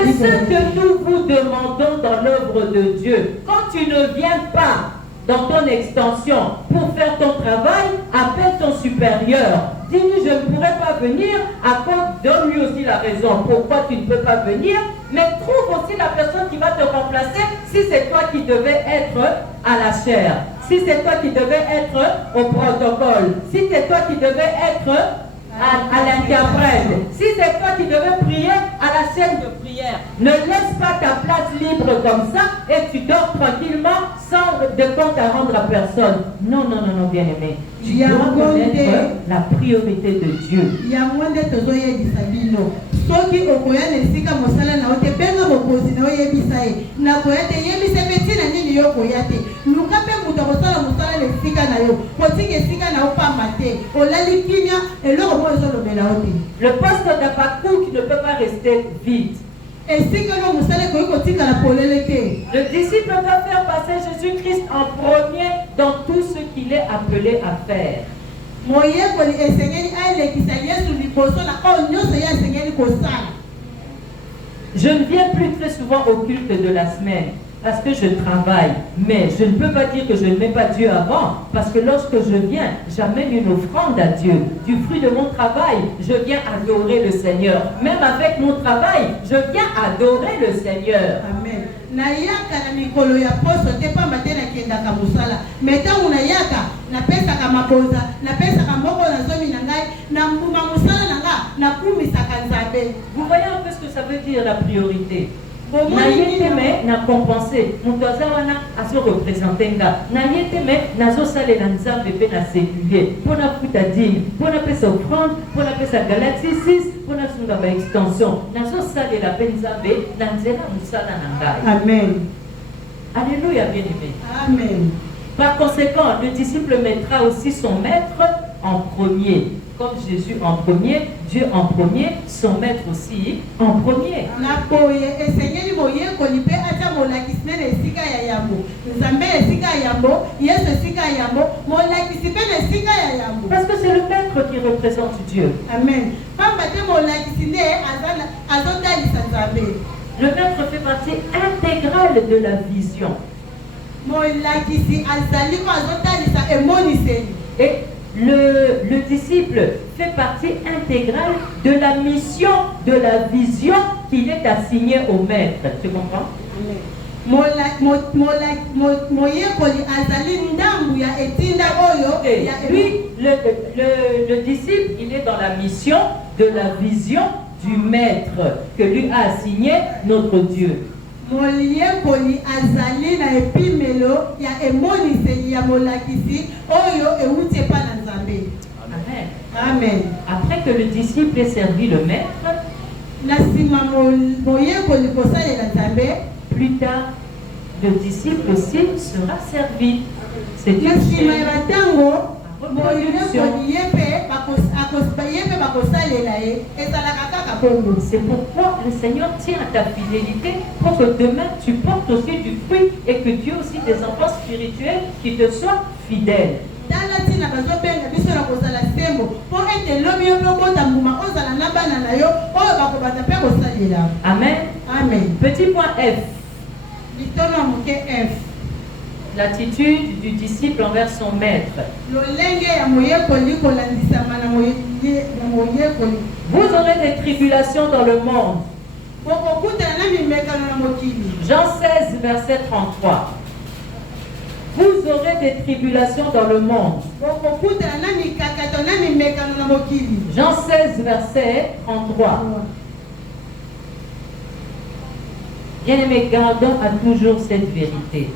ce que nous vous demandons toujours dans l'œuvre de Dieu. Quand tu ne viens pas dans ton extension pour faire ton travail, appelle ton supérieur. Dis-lui, je ne pourrais pas venir, donne-lui aussi la raison pourquoi tu ne peux pas venir, mais trouve aussi la personne qui va te remplacer si c'est toi qui devais être à la chaire, si c'est toi qui devais être au protocole, si c'est toi qui devais être à l'interprète, si c'est toi qui devais prier à la scène de prière. Ne laisse pas ta place libre comme ça et tu dors tranquillement sans de compte à rendre à personne. Non, non, non, non, bien-aimé. Tu dois connaître la priorité de Dieu. Soki okoya nesika mosala na ote benga mokozi na oyebisa ye na koya te yebisa peti na nini yo koya te luka pe muto kosala mosala nesika na yo kotika esika na opamba te olali kimia eloko mo ezolobela ote. Le poste d'Habakkuk ne peut pas rester vide. Esika lo mosala koyi kotika na polele te. Le disciple doit faire passer Jésus-Christ en premier dans tout ce qu'il est appelé à faire. Je ne viens plus très souvent au culte de la semaine parce que je travaille, mais je ne peux pas dire que je ne mets pas Dieu avant, parce que lorsque je viens, j'amène une offrande à Dieu. Du fruit de mon travail, je viens adorer le Seigneur. Même avec mon travail, je viens adorer le Seigneur. Amen. Nayaka na mikolo ya poso te pa matena kenda ka musala. Meta unayaka na pesa ka maboza, na pesa ka mboko na zomi na ngai, na mbuma musala na nga, na kumisa ka nzambe. Vous voyez un peu ce que ça veut dire la priorité. Nayeteme na compenser mutoza wana aso représenter nga nayeteme nazo salela nzambe pe na séculier pona futa dîme pona pesa offrande pona pesa Galatie 6 pona sunga ba extension nazo salela pe nzambe na nzela musala na ngai. Amen. Alléluia, bien-aimé. Amen. Par conséquent, le disciple mettra aussi son maître en premier. Comme Jésus en premier, Dieu en premier, son maître aussi en premier. Parce que c'est le maître qui représente Dieu. Amen. Le maître fait partie intégrale de la vision. Et le disciple fait partie intégrale de la mission, de la vision qu'il est assigné au maître. Tu comprends? Et lui, le disciple, il est dans la mission de la vision du maître que lui a assigné notre Dieu. Amen. Amen. Après que le disciple ait servi le maître, plus tard, le disciple aussi sera servi. C'est une reproduction. C'est pourquoi le Seigneur tient à ta fidélité pour que demain tu portes aussi du fruit et que tu aies aussi des enfants spirituels qui te soient fidèles. Amen. Amen. Petit point F. L'attitude du disciple envers son maître. Vous aurez des tribulations dans le monde. Jean 16, verset 33. Vous aurez des tribulations dans le monde. Jean 16, verset 33. Bien-aimés, gardons à toujours cette vérité.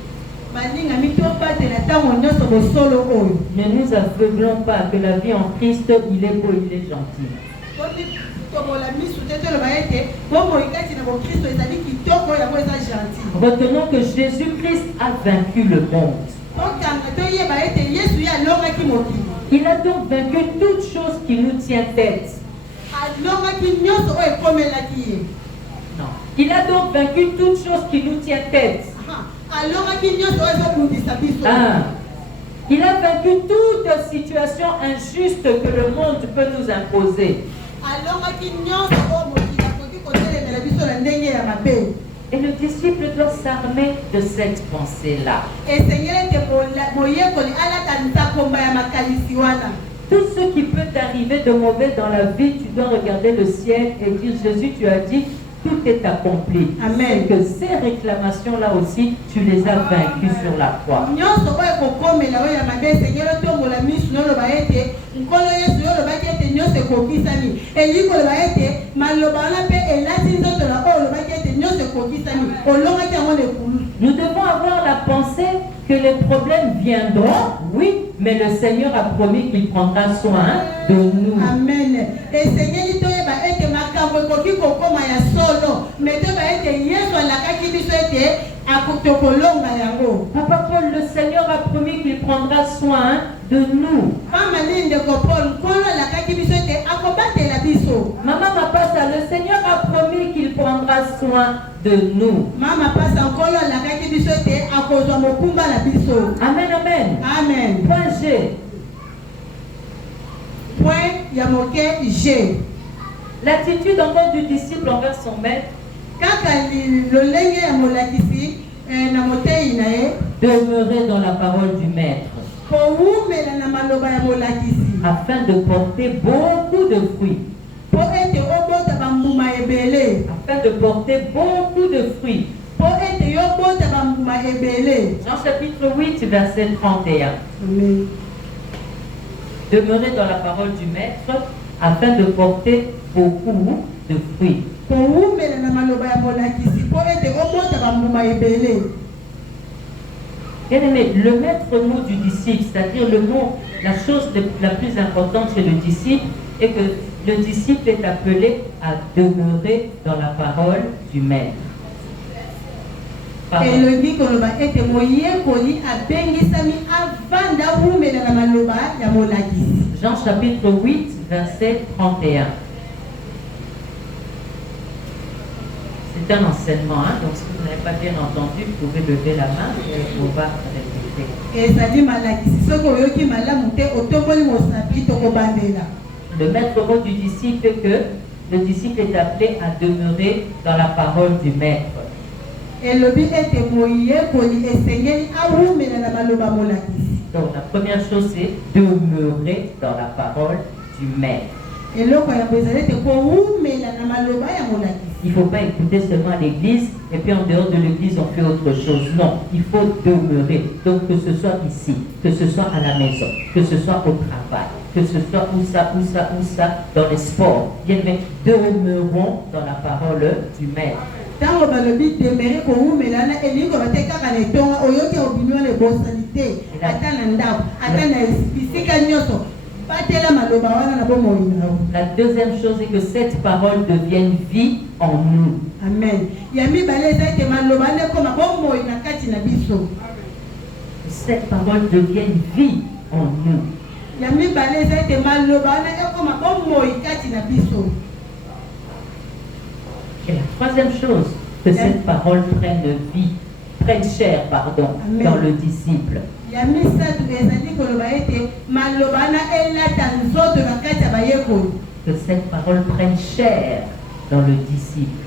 Ne nous aveuglons pas que la vie en Christ, il est beau, il est gentil. Retenons que Jésus-Christ a vaincu le monde. Il a donc vaincu toute chose qui nous tient tête. Non. Il a donc vaincu toute chose qui nous tient tête. Il a vaincu toute situation injuste que le monde peut nous imposer. Et le disciple doit s'armer de cette pensée-là. Tout ce qui peut t'arriver de mauvais dans la vie, tu dois regarder le ciel et dire, Jésus, tu as dit, tout est accompli. Amen. Et que ces réclamations-là aussi, tu les as vaincues sur la croix. Nous devons avoir la pensée que les problèmes viendront, oui, mais le Seigneur a promis qu'il prendra soin de nous. Amen. Et Seigneur, Papa Paul, le Seigneur a promis qu'il prendra soin de nous. Maman Mapasa, le Seigneur a promis qu'il prendra soin de nous. Amen, amen. Amen. Point G. Point Yamoke G. L'attitude encore du disciple envers son maître. Demeurer dans la parole du maître. Afin de porter beaucoup de fruits. Afin de porter beaucoup de fruits. Jean chapitre 8, verset 31. Amen. Demeurer dans la parole du maître afin de porter beaucoup de fruits. Bien aimé, le maître mot du disciple, c'est-à-dire le mot, la chose la plus importante chez le disciple, est que le disciple est appelé à demeurer dans la parole du maître. Jean chapitre 8, verset 31. C'est un enseignement, hein? Donc si vous n'avez pas bien entendu, vous pouvez lever la main et on va répéter. Le maître mot du disciple est que le disciple est appelé à demeurer dans la parole du maître. Donc la première chose c'est demeurer dans la parole du maître. Il ne faut pas écouter seulement à l'église et puis en dehors de l'église on fait autre chose. Non, il faut demeurer. Donc que ce soit ici, que ce soit à la maison, que ce soit au travail, que ce soit où ça, dans les sports. Bien, mais demeurons dans la parole du maître. La deuxième chose est que cette parole devienne vie en nous. Amen. Cette parole devienne vie en nous. Et la troisième chose, que cette parole prenne chair, Amen. dans le disciple. Que cette parole prenne chair dans le disciple.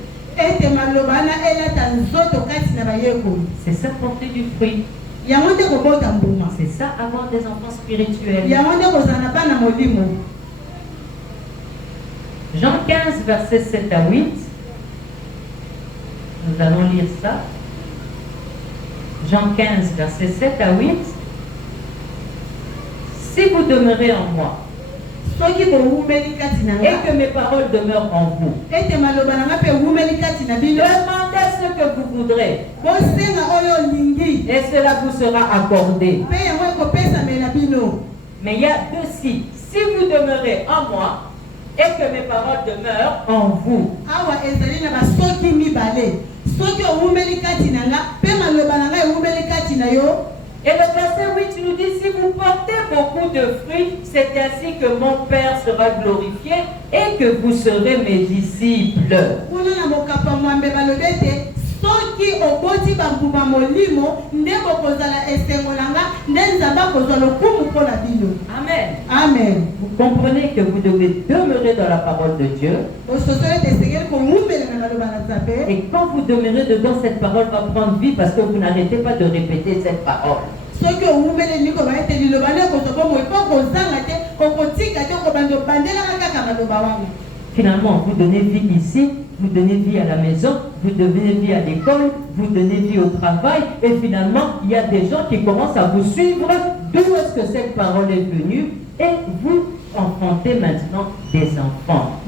C'est ça porter du fruit. C'est ça avoir des enfants spirituels. Jean 15, versets 7 à 8. Nous allons lire ça. Jean 15, versets 7 à 8. Si vous demeurez en moi, et que mes paroles demeurent en vous, demandez ce que vous voudrez, et cela vous sera accordé. Mais il y a deux si. Si vous demeurez en moi, et que mes paroles demeurent en vous. Et le verset 8 nous dit, si vous portez beaucoup de fruits, c'est ainsi que mon Père sera glorifié et que vous serez mes disciples. bambuma molimo nde bokozala esengo na nga nde nzambe akozwa lokumu mpo na bino. Amen. Amen. Vous comprenez que vous devez demeurer dans la parole de Dieu. Et quand vous demeurez dedans, cette parole va prendre vie parce que vous n'arrêtez pas de répéter cette parole. Finalement, vous donnez vie ici, vous donnez vie à la maison, vous donnez vie à l'école, vous donnez vie au travail, et finalement, il y a des gens qui commencent à vous suivre. D'où est-ce que cette parole est venue? Et vous enfantez maintenant des enfants.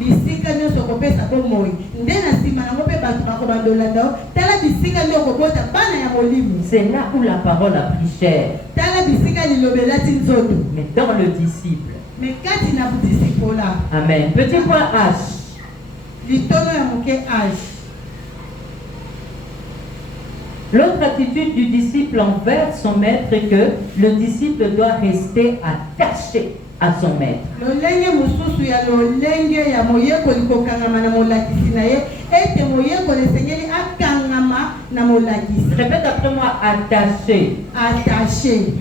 C'est là où la parole a pris chair. Mais dans le disciple. Amen. Petit point H. L'autre attitude du disciple envers son maître est que le disciple doit rester attaché à son maître. Répète après moi, attaché. Attaché.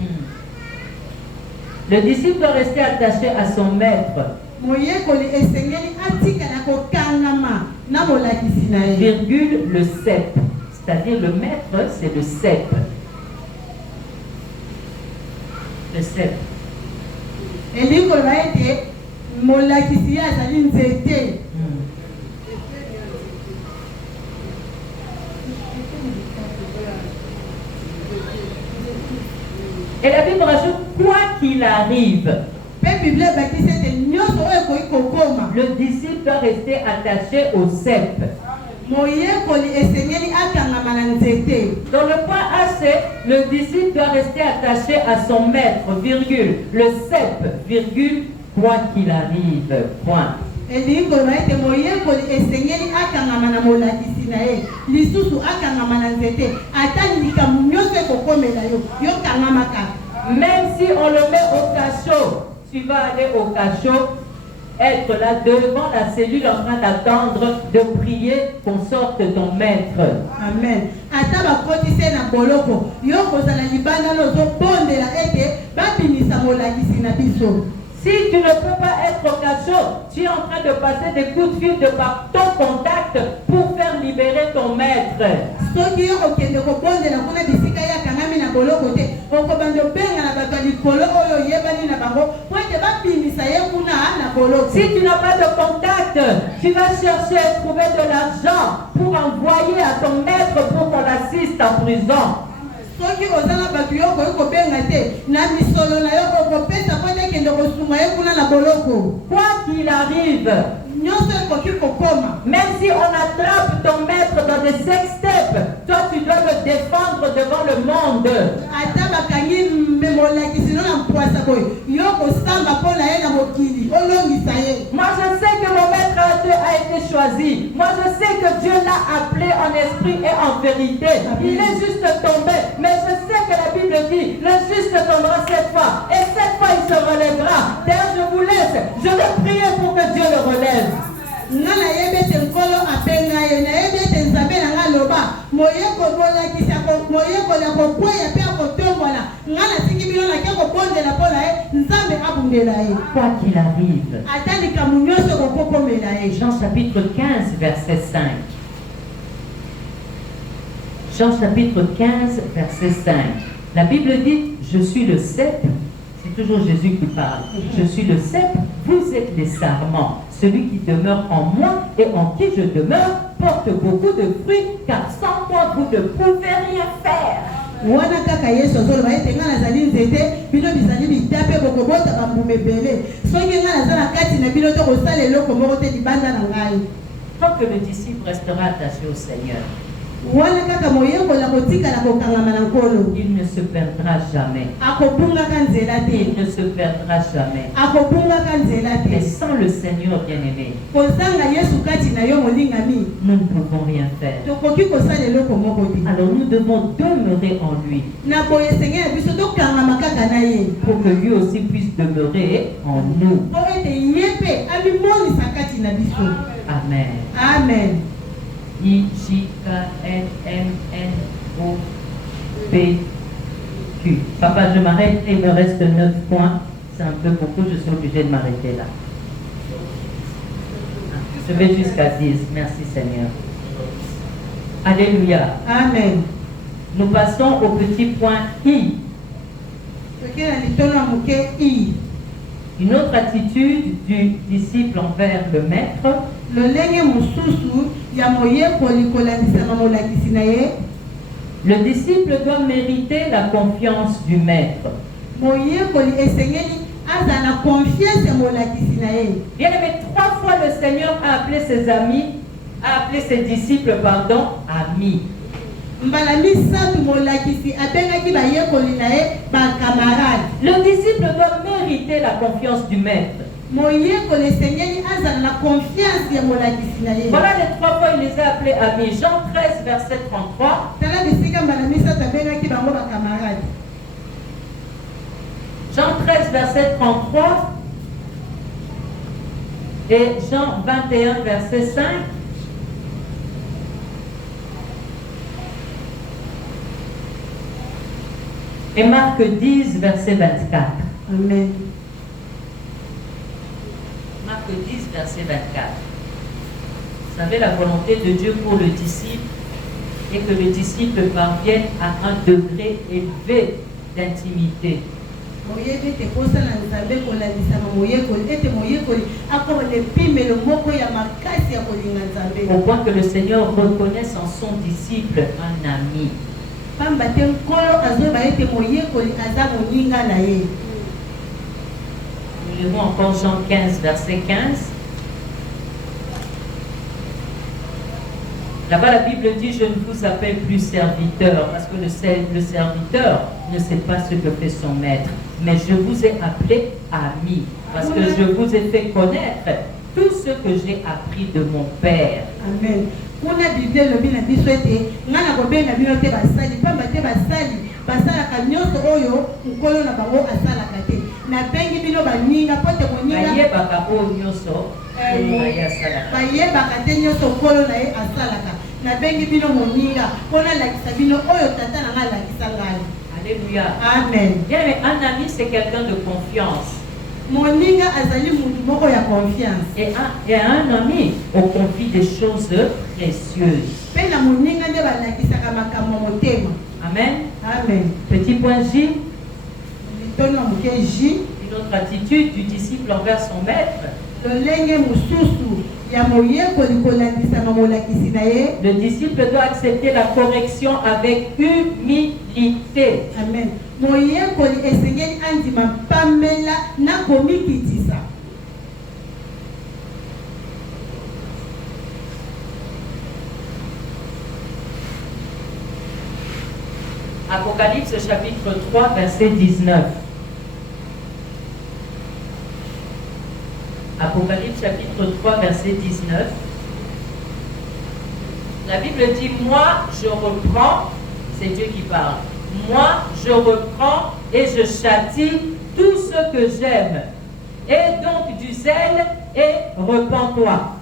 Le disciple doit rester attaché à son maître. Virgule, le cep. C'est-à-dire le maître, c'est le cep. Le cep. Et la Bible rajoute, quoi qu'il arrive, le disciple doit rester attaché au cep. Dans le point A, c'est le disciple doit rester attaché à son maître, virgule, le cep, virgule, quoi qu'il arrive, point. Même si on le met au cachot, tu vas aller au cachot, être là devant la cellule en train d'attendre, de prier qu'on sorte ton maître. Amen. Si tu ne peux pas être au cachot, tu es en train de passer des coups de fil de par ton contact pour faire libérer ton maître. Si tu n'as pas de contact, tu vas chercher à trouver de l'argent pour envoyer à ton maître pour qu'on l'assiste en prison. Quoi qu'il arrive, même si on attrape ton maître dans des sextapes, toi tu dois le défendre devant le monde. Moi je sais que mon maître a été choisi. Moi je sais que Dieu l'a appelé en esprit et en vérité. Il est juste tombé. Mais je sais que la Bible dit, le juste tombera 7 fois. Et 7 fois il se relèvera. D'ailleurs je vous laisse. Je vais prier pour que Dieu le relève. Quoi qu'il arrive. Jean chapitre 15 verset 5. Jean chapitre 15 verset 5. La Bible dit, je suis le cep. C'est toujours Jésus qui parle. Je suis le cep, vous êtes les sarments. Celui qui demeure en moi et en qui je demeure porte beaucoup de fruits, car sans moi vous ne pouvez rien faire. Tant que le disciple restera attaché au Seigneur, il ne se perdra jamais. Il ne se perdra jamais. Mais sans le Seigneur bien-aimé, nous ne pouvons rien faire. Alors nous devons demeurer en lui pour que lui aussi puisse demeurer en nous. Amen. Amen. I-J-K-N-M-N PQ. Papa, je m'arrête, il me reste 9 points. C'est un peu beaucoup, je suis obligée de m'arrêter là. Je vais jusqu'à 10. Merci Seigneur. Alléluia. Amen. Nous passons au petit point I. Une autre attitude du disciple envers le maître. Le disciple doit mériter la confiance du maître. Bien aimé, 3 fois le Seigneur a appelé ses amis, a appelé ses disciples, amis. Le disciple doit mériter la confiance du maître. Voilà les 3 fois il les a appelés amis. Jean 13, verset 33. Jean 13, verset 33. Et Jean 21, verset 5. Et Marc 10, verset 24. Amen. Marc 10, verset 24. Vous savez la volonté de Dieu pour le disciple et que le disciple parvienne à un degré élevé d'intimité. Au point que le Seigneur reconnaisse en son disciple un ami. Nous lirons encore Jean 15, verset 15. Là-bas, la Bible dit, je ne vous appelle plus serviteur, parce que le serviteur ne sait pas ce que fait son maître. Mais je vous ai appelé ami, parce que je vous ai fait connaître tout ce que j'ai appris de mon Père. Amen. Alléluia. Amen. Bien, mais un ami, c'est quelqu'un de confiance. Et à un ami, on confie des choses précieuses. Amen. Amen. Petit point J. Une autre attitude du disciple envers son maître. Le disciple doit accepter la correction avec humilité. Amen. Apocalypse chapitre 3, verset 19. Apocalypse chapitre 3, verset 19. La Bible dit, moi je reprends, c'est Dieu qui parle, moi je reprends et je châtie tout ce que j'aime. Et donc du zèle et repens-toi.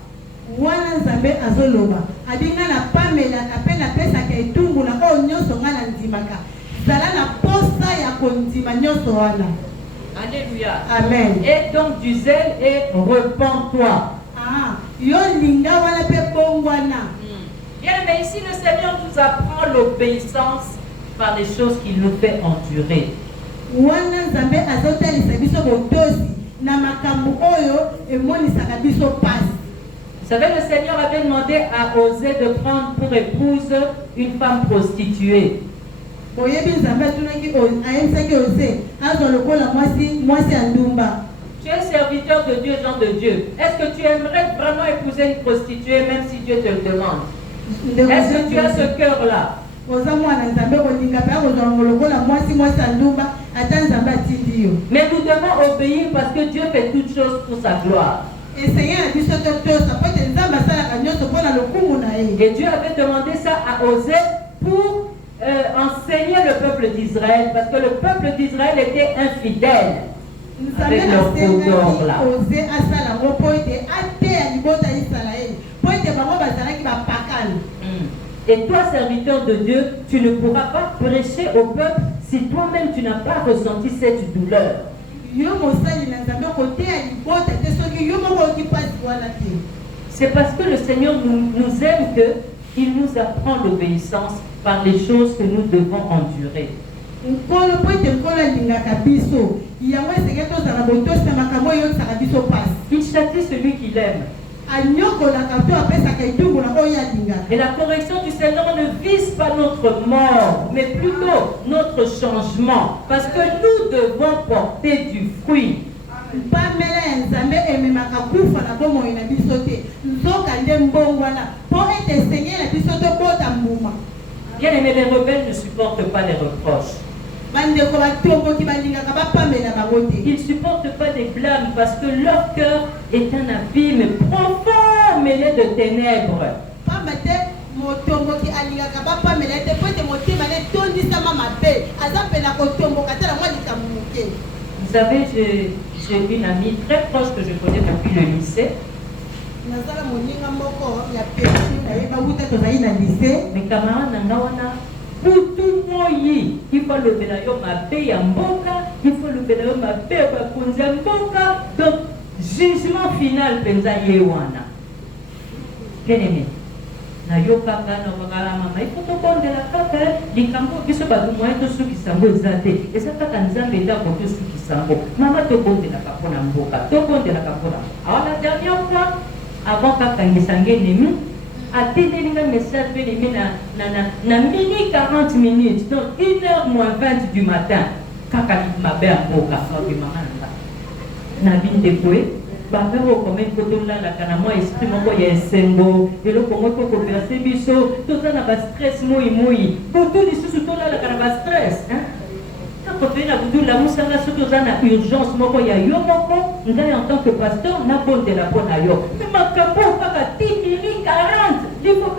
Alléluia. Amen. Et donc du zèle et repens-toi. Bien, mais ici le Seigneur nous apprend l'obéissance par les choses qu'il nous fait endurer. Vous savez, le Seigneur avait demandé à Osée de prendre pour épouse une femme prostituée. Tu es serviteur de Dieu, gens de Dieu. Est-ce que tu aimerais vraiment épouser une prostituée même si Dieu te le demande? Est-ce que tu as ce cœur-là? Mais nous devons obéir parce que Dieu fait toutes choses pour sa gloire. Et Dieu avait demandé ça à Osée pour enseigner le peuple d'Israël, parce que le peuple d'Israël était infidèle avec leur odeur là. Et toi, serviteur de Dieu, tu ne pourras pas prêcher au peuple si toi-même tu n'as pas ressenti cette douleur. C'est parce que le Seigneur nous aime qu'il nous apprend l'obéissance par les choses que nous devons endurer. Il châtie celui qu'il aime. Et la correction du Seigneur ne vise pas notre mort, mais plutôt notre changement. Parce que nous devons porter du fruit. Bien aimé, les rebelles ne supportent pas les reproches. Ils ne supportent pas des blâmes parce que leur cœur est un abîme profond mêlé de ténèbres. Vous savez, j'ai une amie très proche que je connais depuis le lycée. Mes camarades pour tout le monde, il faut le bénéfice ma paix en boca, il faut le bénéfice ma paix en boca. Donc, jugement final, penza yewana. Bien aimé. Na yo kaka na wakala mama, il faut te prendre la kaka. Likambo biso ba dumwa to suki sango zate. Esa kaka nzambe nda ko to suki sango. Mama to bonde la kapona mboka, to bonde la kapona. Alors la dernière fois, avant kaka ngisange nemi. A télé un message na mini 40 minutes, donc 1h moins 20 du matin. Kaka ma belle boka, na bin de kwe, babero comme un coton là, la canamo esprit mon boy est sengo, et le comme on peut verser biso, tout ça n'a pas stress moi. Pour tout les sous tout là la canama stress, hein. Quand on fait la boudou la moussanga surtout ça na urgence mon boy a yo moko, ngai en tant que pasteur na bonne de la bonne ayo. Mais ma capo pas 10 minutes 40. Il faut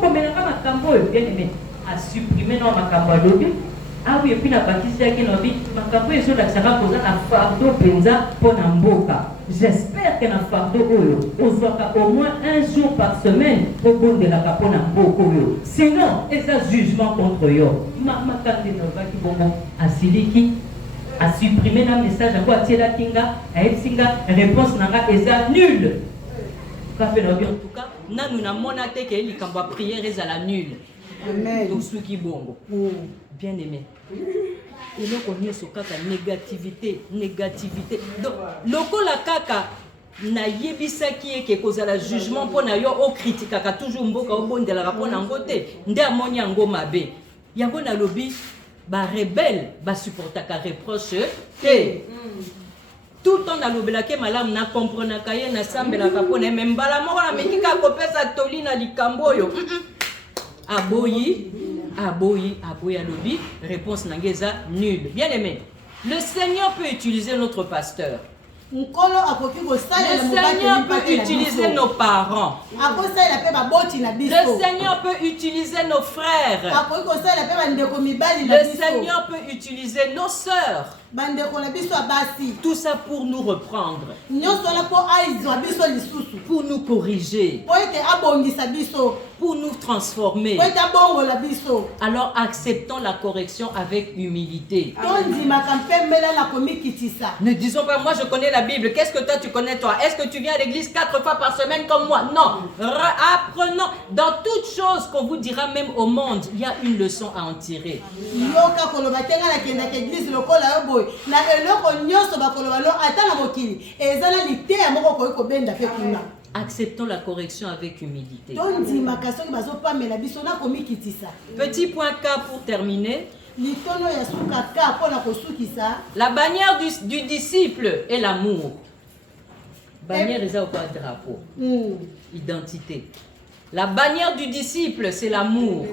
qu'on mette ma cambo bien aimé à supprimer dans ma cambo lobby. Ah oui, et puis la bâtisse qui n'a dit ma cambo est sur la sera posant un fardeau penza pour Namboka. J'espère que la fardeau au moins un jour par semaine pour bon de la capo Namboka. Sinon, et ça jugement contre yo. Ma carte nova qui bon à Siliki à supprimer le message à quoi Tiela Kinga à Epsinga réponse nanga est nulle. En tout cas, nous n'avons pas de prière à la nulle. Amen. Donc, ceux qui bongo. Bien aimé. Et donc, on est sur la négativité. Donc, le la kaka, na yebisa qui est que cause la jugement pour na yo o critique ka toujours mboka o bonde la rapport na ngote. Nde amoni yango mabe. Yango na lobby ba rebelle ba supporter ka reproche te. Tout le temps dans l'obélake malam na comprendre kaye na sambela kapone même bala moko na mekika kopesa toli na likamboyo aboyi alobi réponse nangeza nulle. Bien aimé, le Seigneur peut utiliser notre pasteur. Le Seigneur peut utiliser nos parents. Le Seigneur peut utiliser nos frères. Le Seigneur peut utiliser nos sœurs. Tout ça pour nous reprendre, pour nous corriger, pour nous transformer. Alors acceptons la correction avec humilité. Ne disons pas, moi je connais la Bible, qu'est-ce que toi tu connais toi? Est-ce que tu viens à l'église 4 fois par semaine comme moi? Non. Apprenons. Dans toute chose qu'on vous dira, même au monde, il y a une leçon à en tirer. Acceptons la correction avec humilité. Petit point K pour terminer. La bannière du disciple est l'amour. Bannière est au drapeau. Identité. La bannière du disciple, c'est l'amour.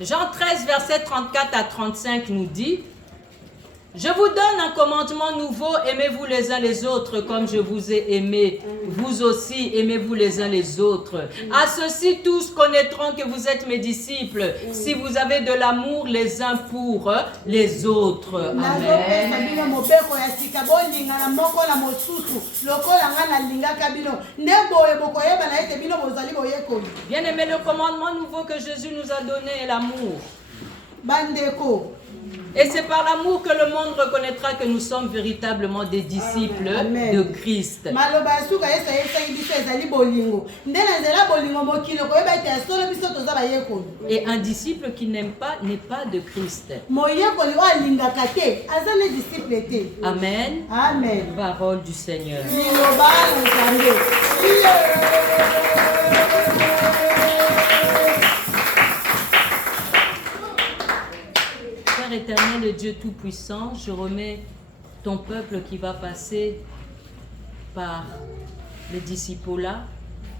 Jean 13, verset 34 à 35 nous dit: Je vous donne un commandement nouveau, aimez-vous les uns les autres comme je vous ai aimé. Vous aussi, aimez-vous les uns les autres. À ceci, tous connaîtront que vous êtes mes disciples, si vous avez de l'amour les uns pour les autres. Amen. Bien-aimé, le commandement nouveau que Jésus nous a donné est l'amour. Et c'est par l'amour que le monde reconnaîtra que nous sommes véritablement des disciples de Christ. Et un disciple qui n'aime pas n'est pas de Christ. Amen. Amen. Parole du Seigneur. Père éternel et Dieu Tout-Puissant, je remets ton peuple qui va passer par le disciple-là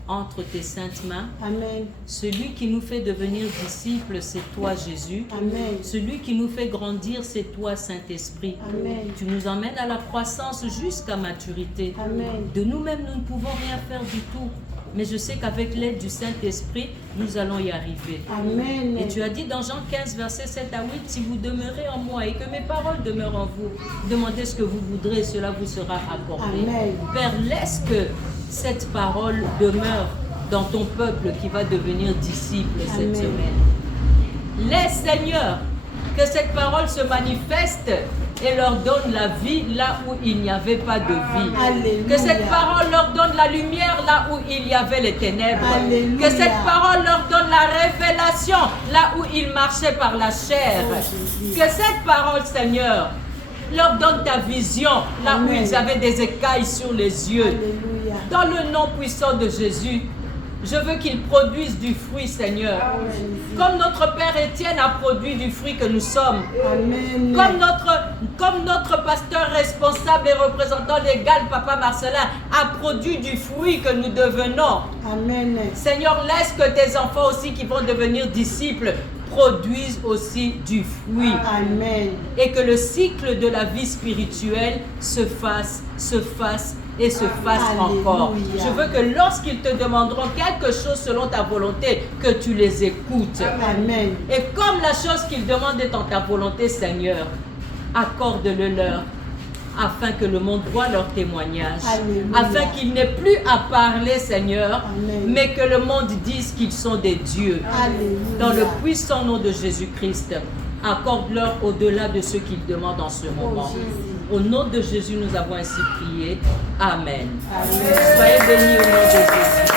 entre tes saintes mains. Amen. Celui qui nous fait devenir disciples, c'est toi Jésus. Amen. Celui qui nous fait grandir, c'est toi Saint-Esprit. Amen. Tu nous emmènes à la croissance jusqu'à maturité. Amen. De nous-mêmes, nous ne pouvons rien faire du tout. Mais je sais qu'avec l'aide du Saint-Esprit, nous allons y arriver. Amen. Et tu as dit dans Jean 15, versets 7 à 8, si vous demeurez en moi et que mes paroles demeurent en vous, demandez ce que vous voudrez, cela vous sera accordé. Amen. Père, laisse que cette parole demeure dans ton peuple qui va devenir disciple cette semaine. Laisse, Seigneur, que cette parole se manifeste et leur donne la vie là où il n'y avait pas de vie. Alléluia. Que cette parole leur donne la lumière là où il y avait les ténèbres. Alléluia. Que cette parole leur donne la révélation là où ils marchaient par la chair. Que cette parole, Seigneur, leur donne ta vision là où ils avaient des écailles sur les yeux. Alléluia. Dans le nom puissant de Jésus, je veux qu'ils produisent du fruit, Seigneur. Comme notre Père Étienne a produit du fruit que nous sommes. Amen. Comme notre pasteur responsable et représentant légal, Papa Marcelin, a produit du fruit que nous devenons. Amen. Seigneur, laisse que tes enfants aussi qui vont devenir disciples produisent aussi du fruit. Amen. Et que le cycle de la vie spirituelle se fasse et se fasse encore. Je veux que lorsqu'ils te demanderont quelque chose selon ta volonté, que tu les écoutes. Amen. Et comme la chose qu'ils demandent est en ta volonté, Seigneur, accorde-le leur, afin que le monde voit leur témoignage. Alléluia. Afin qu'ils n'aient plus à parler, Seigneur, Amen. mais que le monde dise qu'ils sont des dieux. Alléluia. Dans le puissant nom de Jésus-Christ, accorde-leur au-delà de ce qu'ils demandent en ce moment. Au nom de Jésus, nous avons ainsi prié. Amen. Amen. Soyez bénis au nom de Jésus.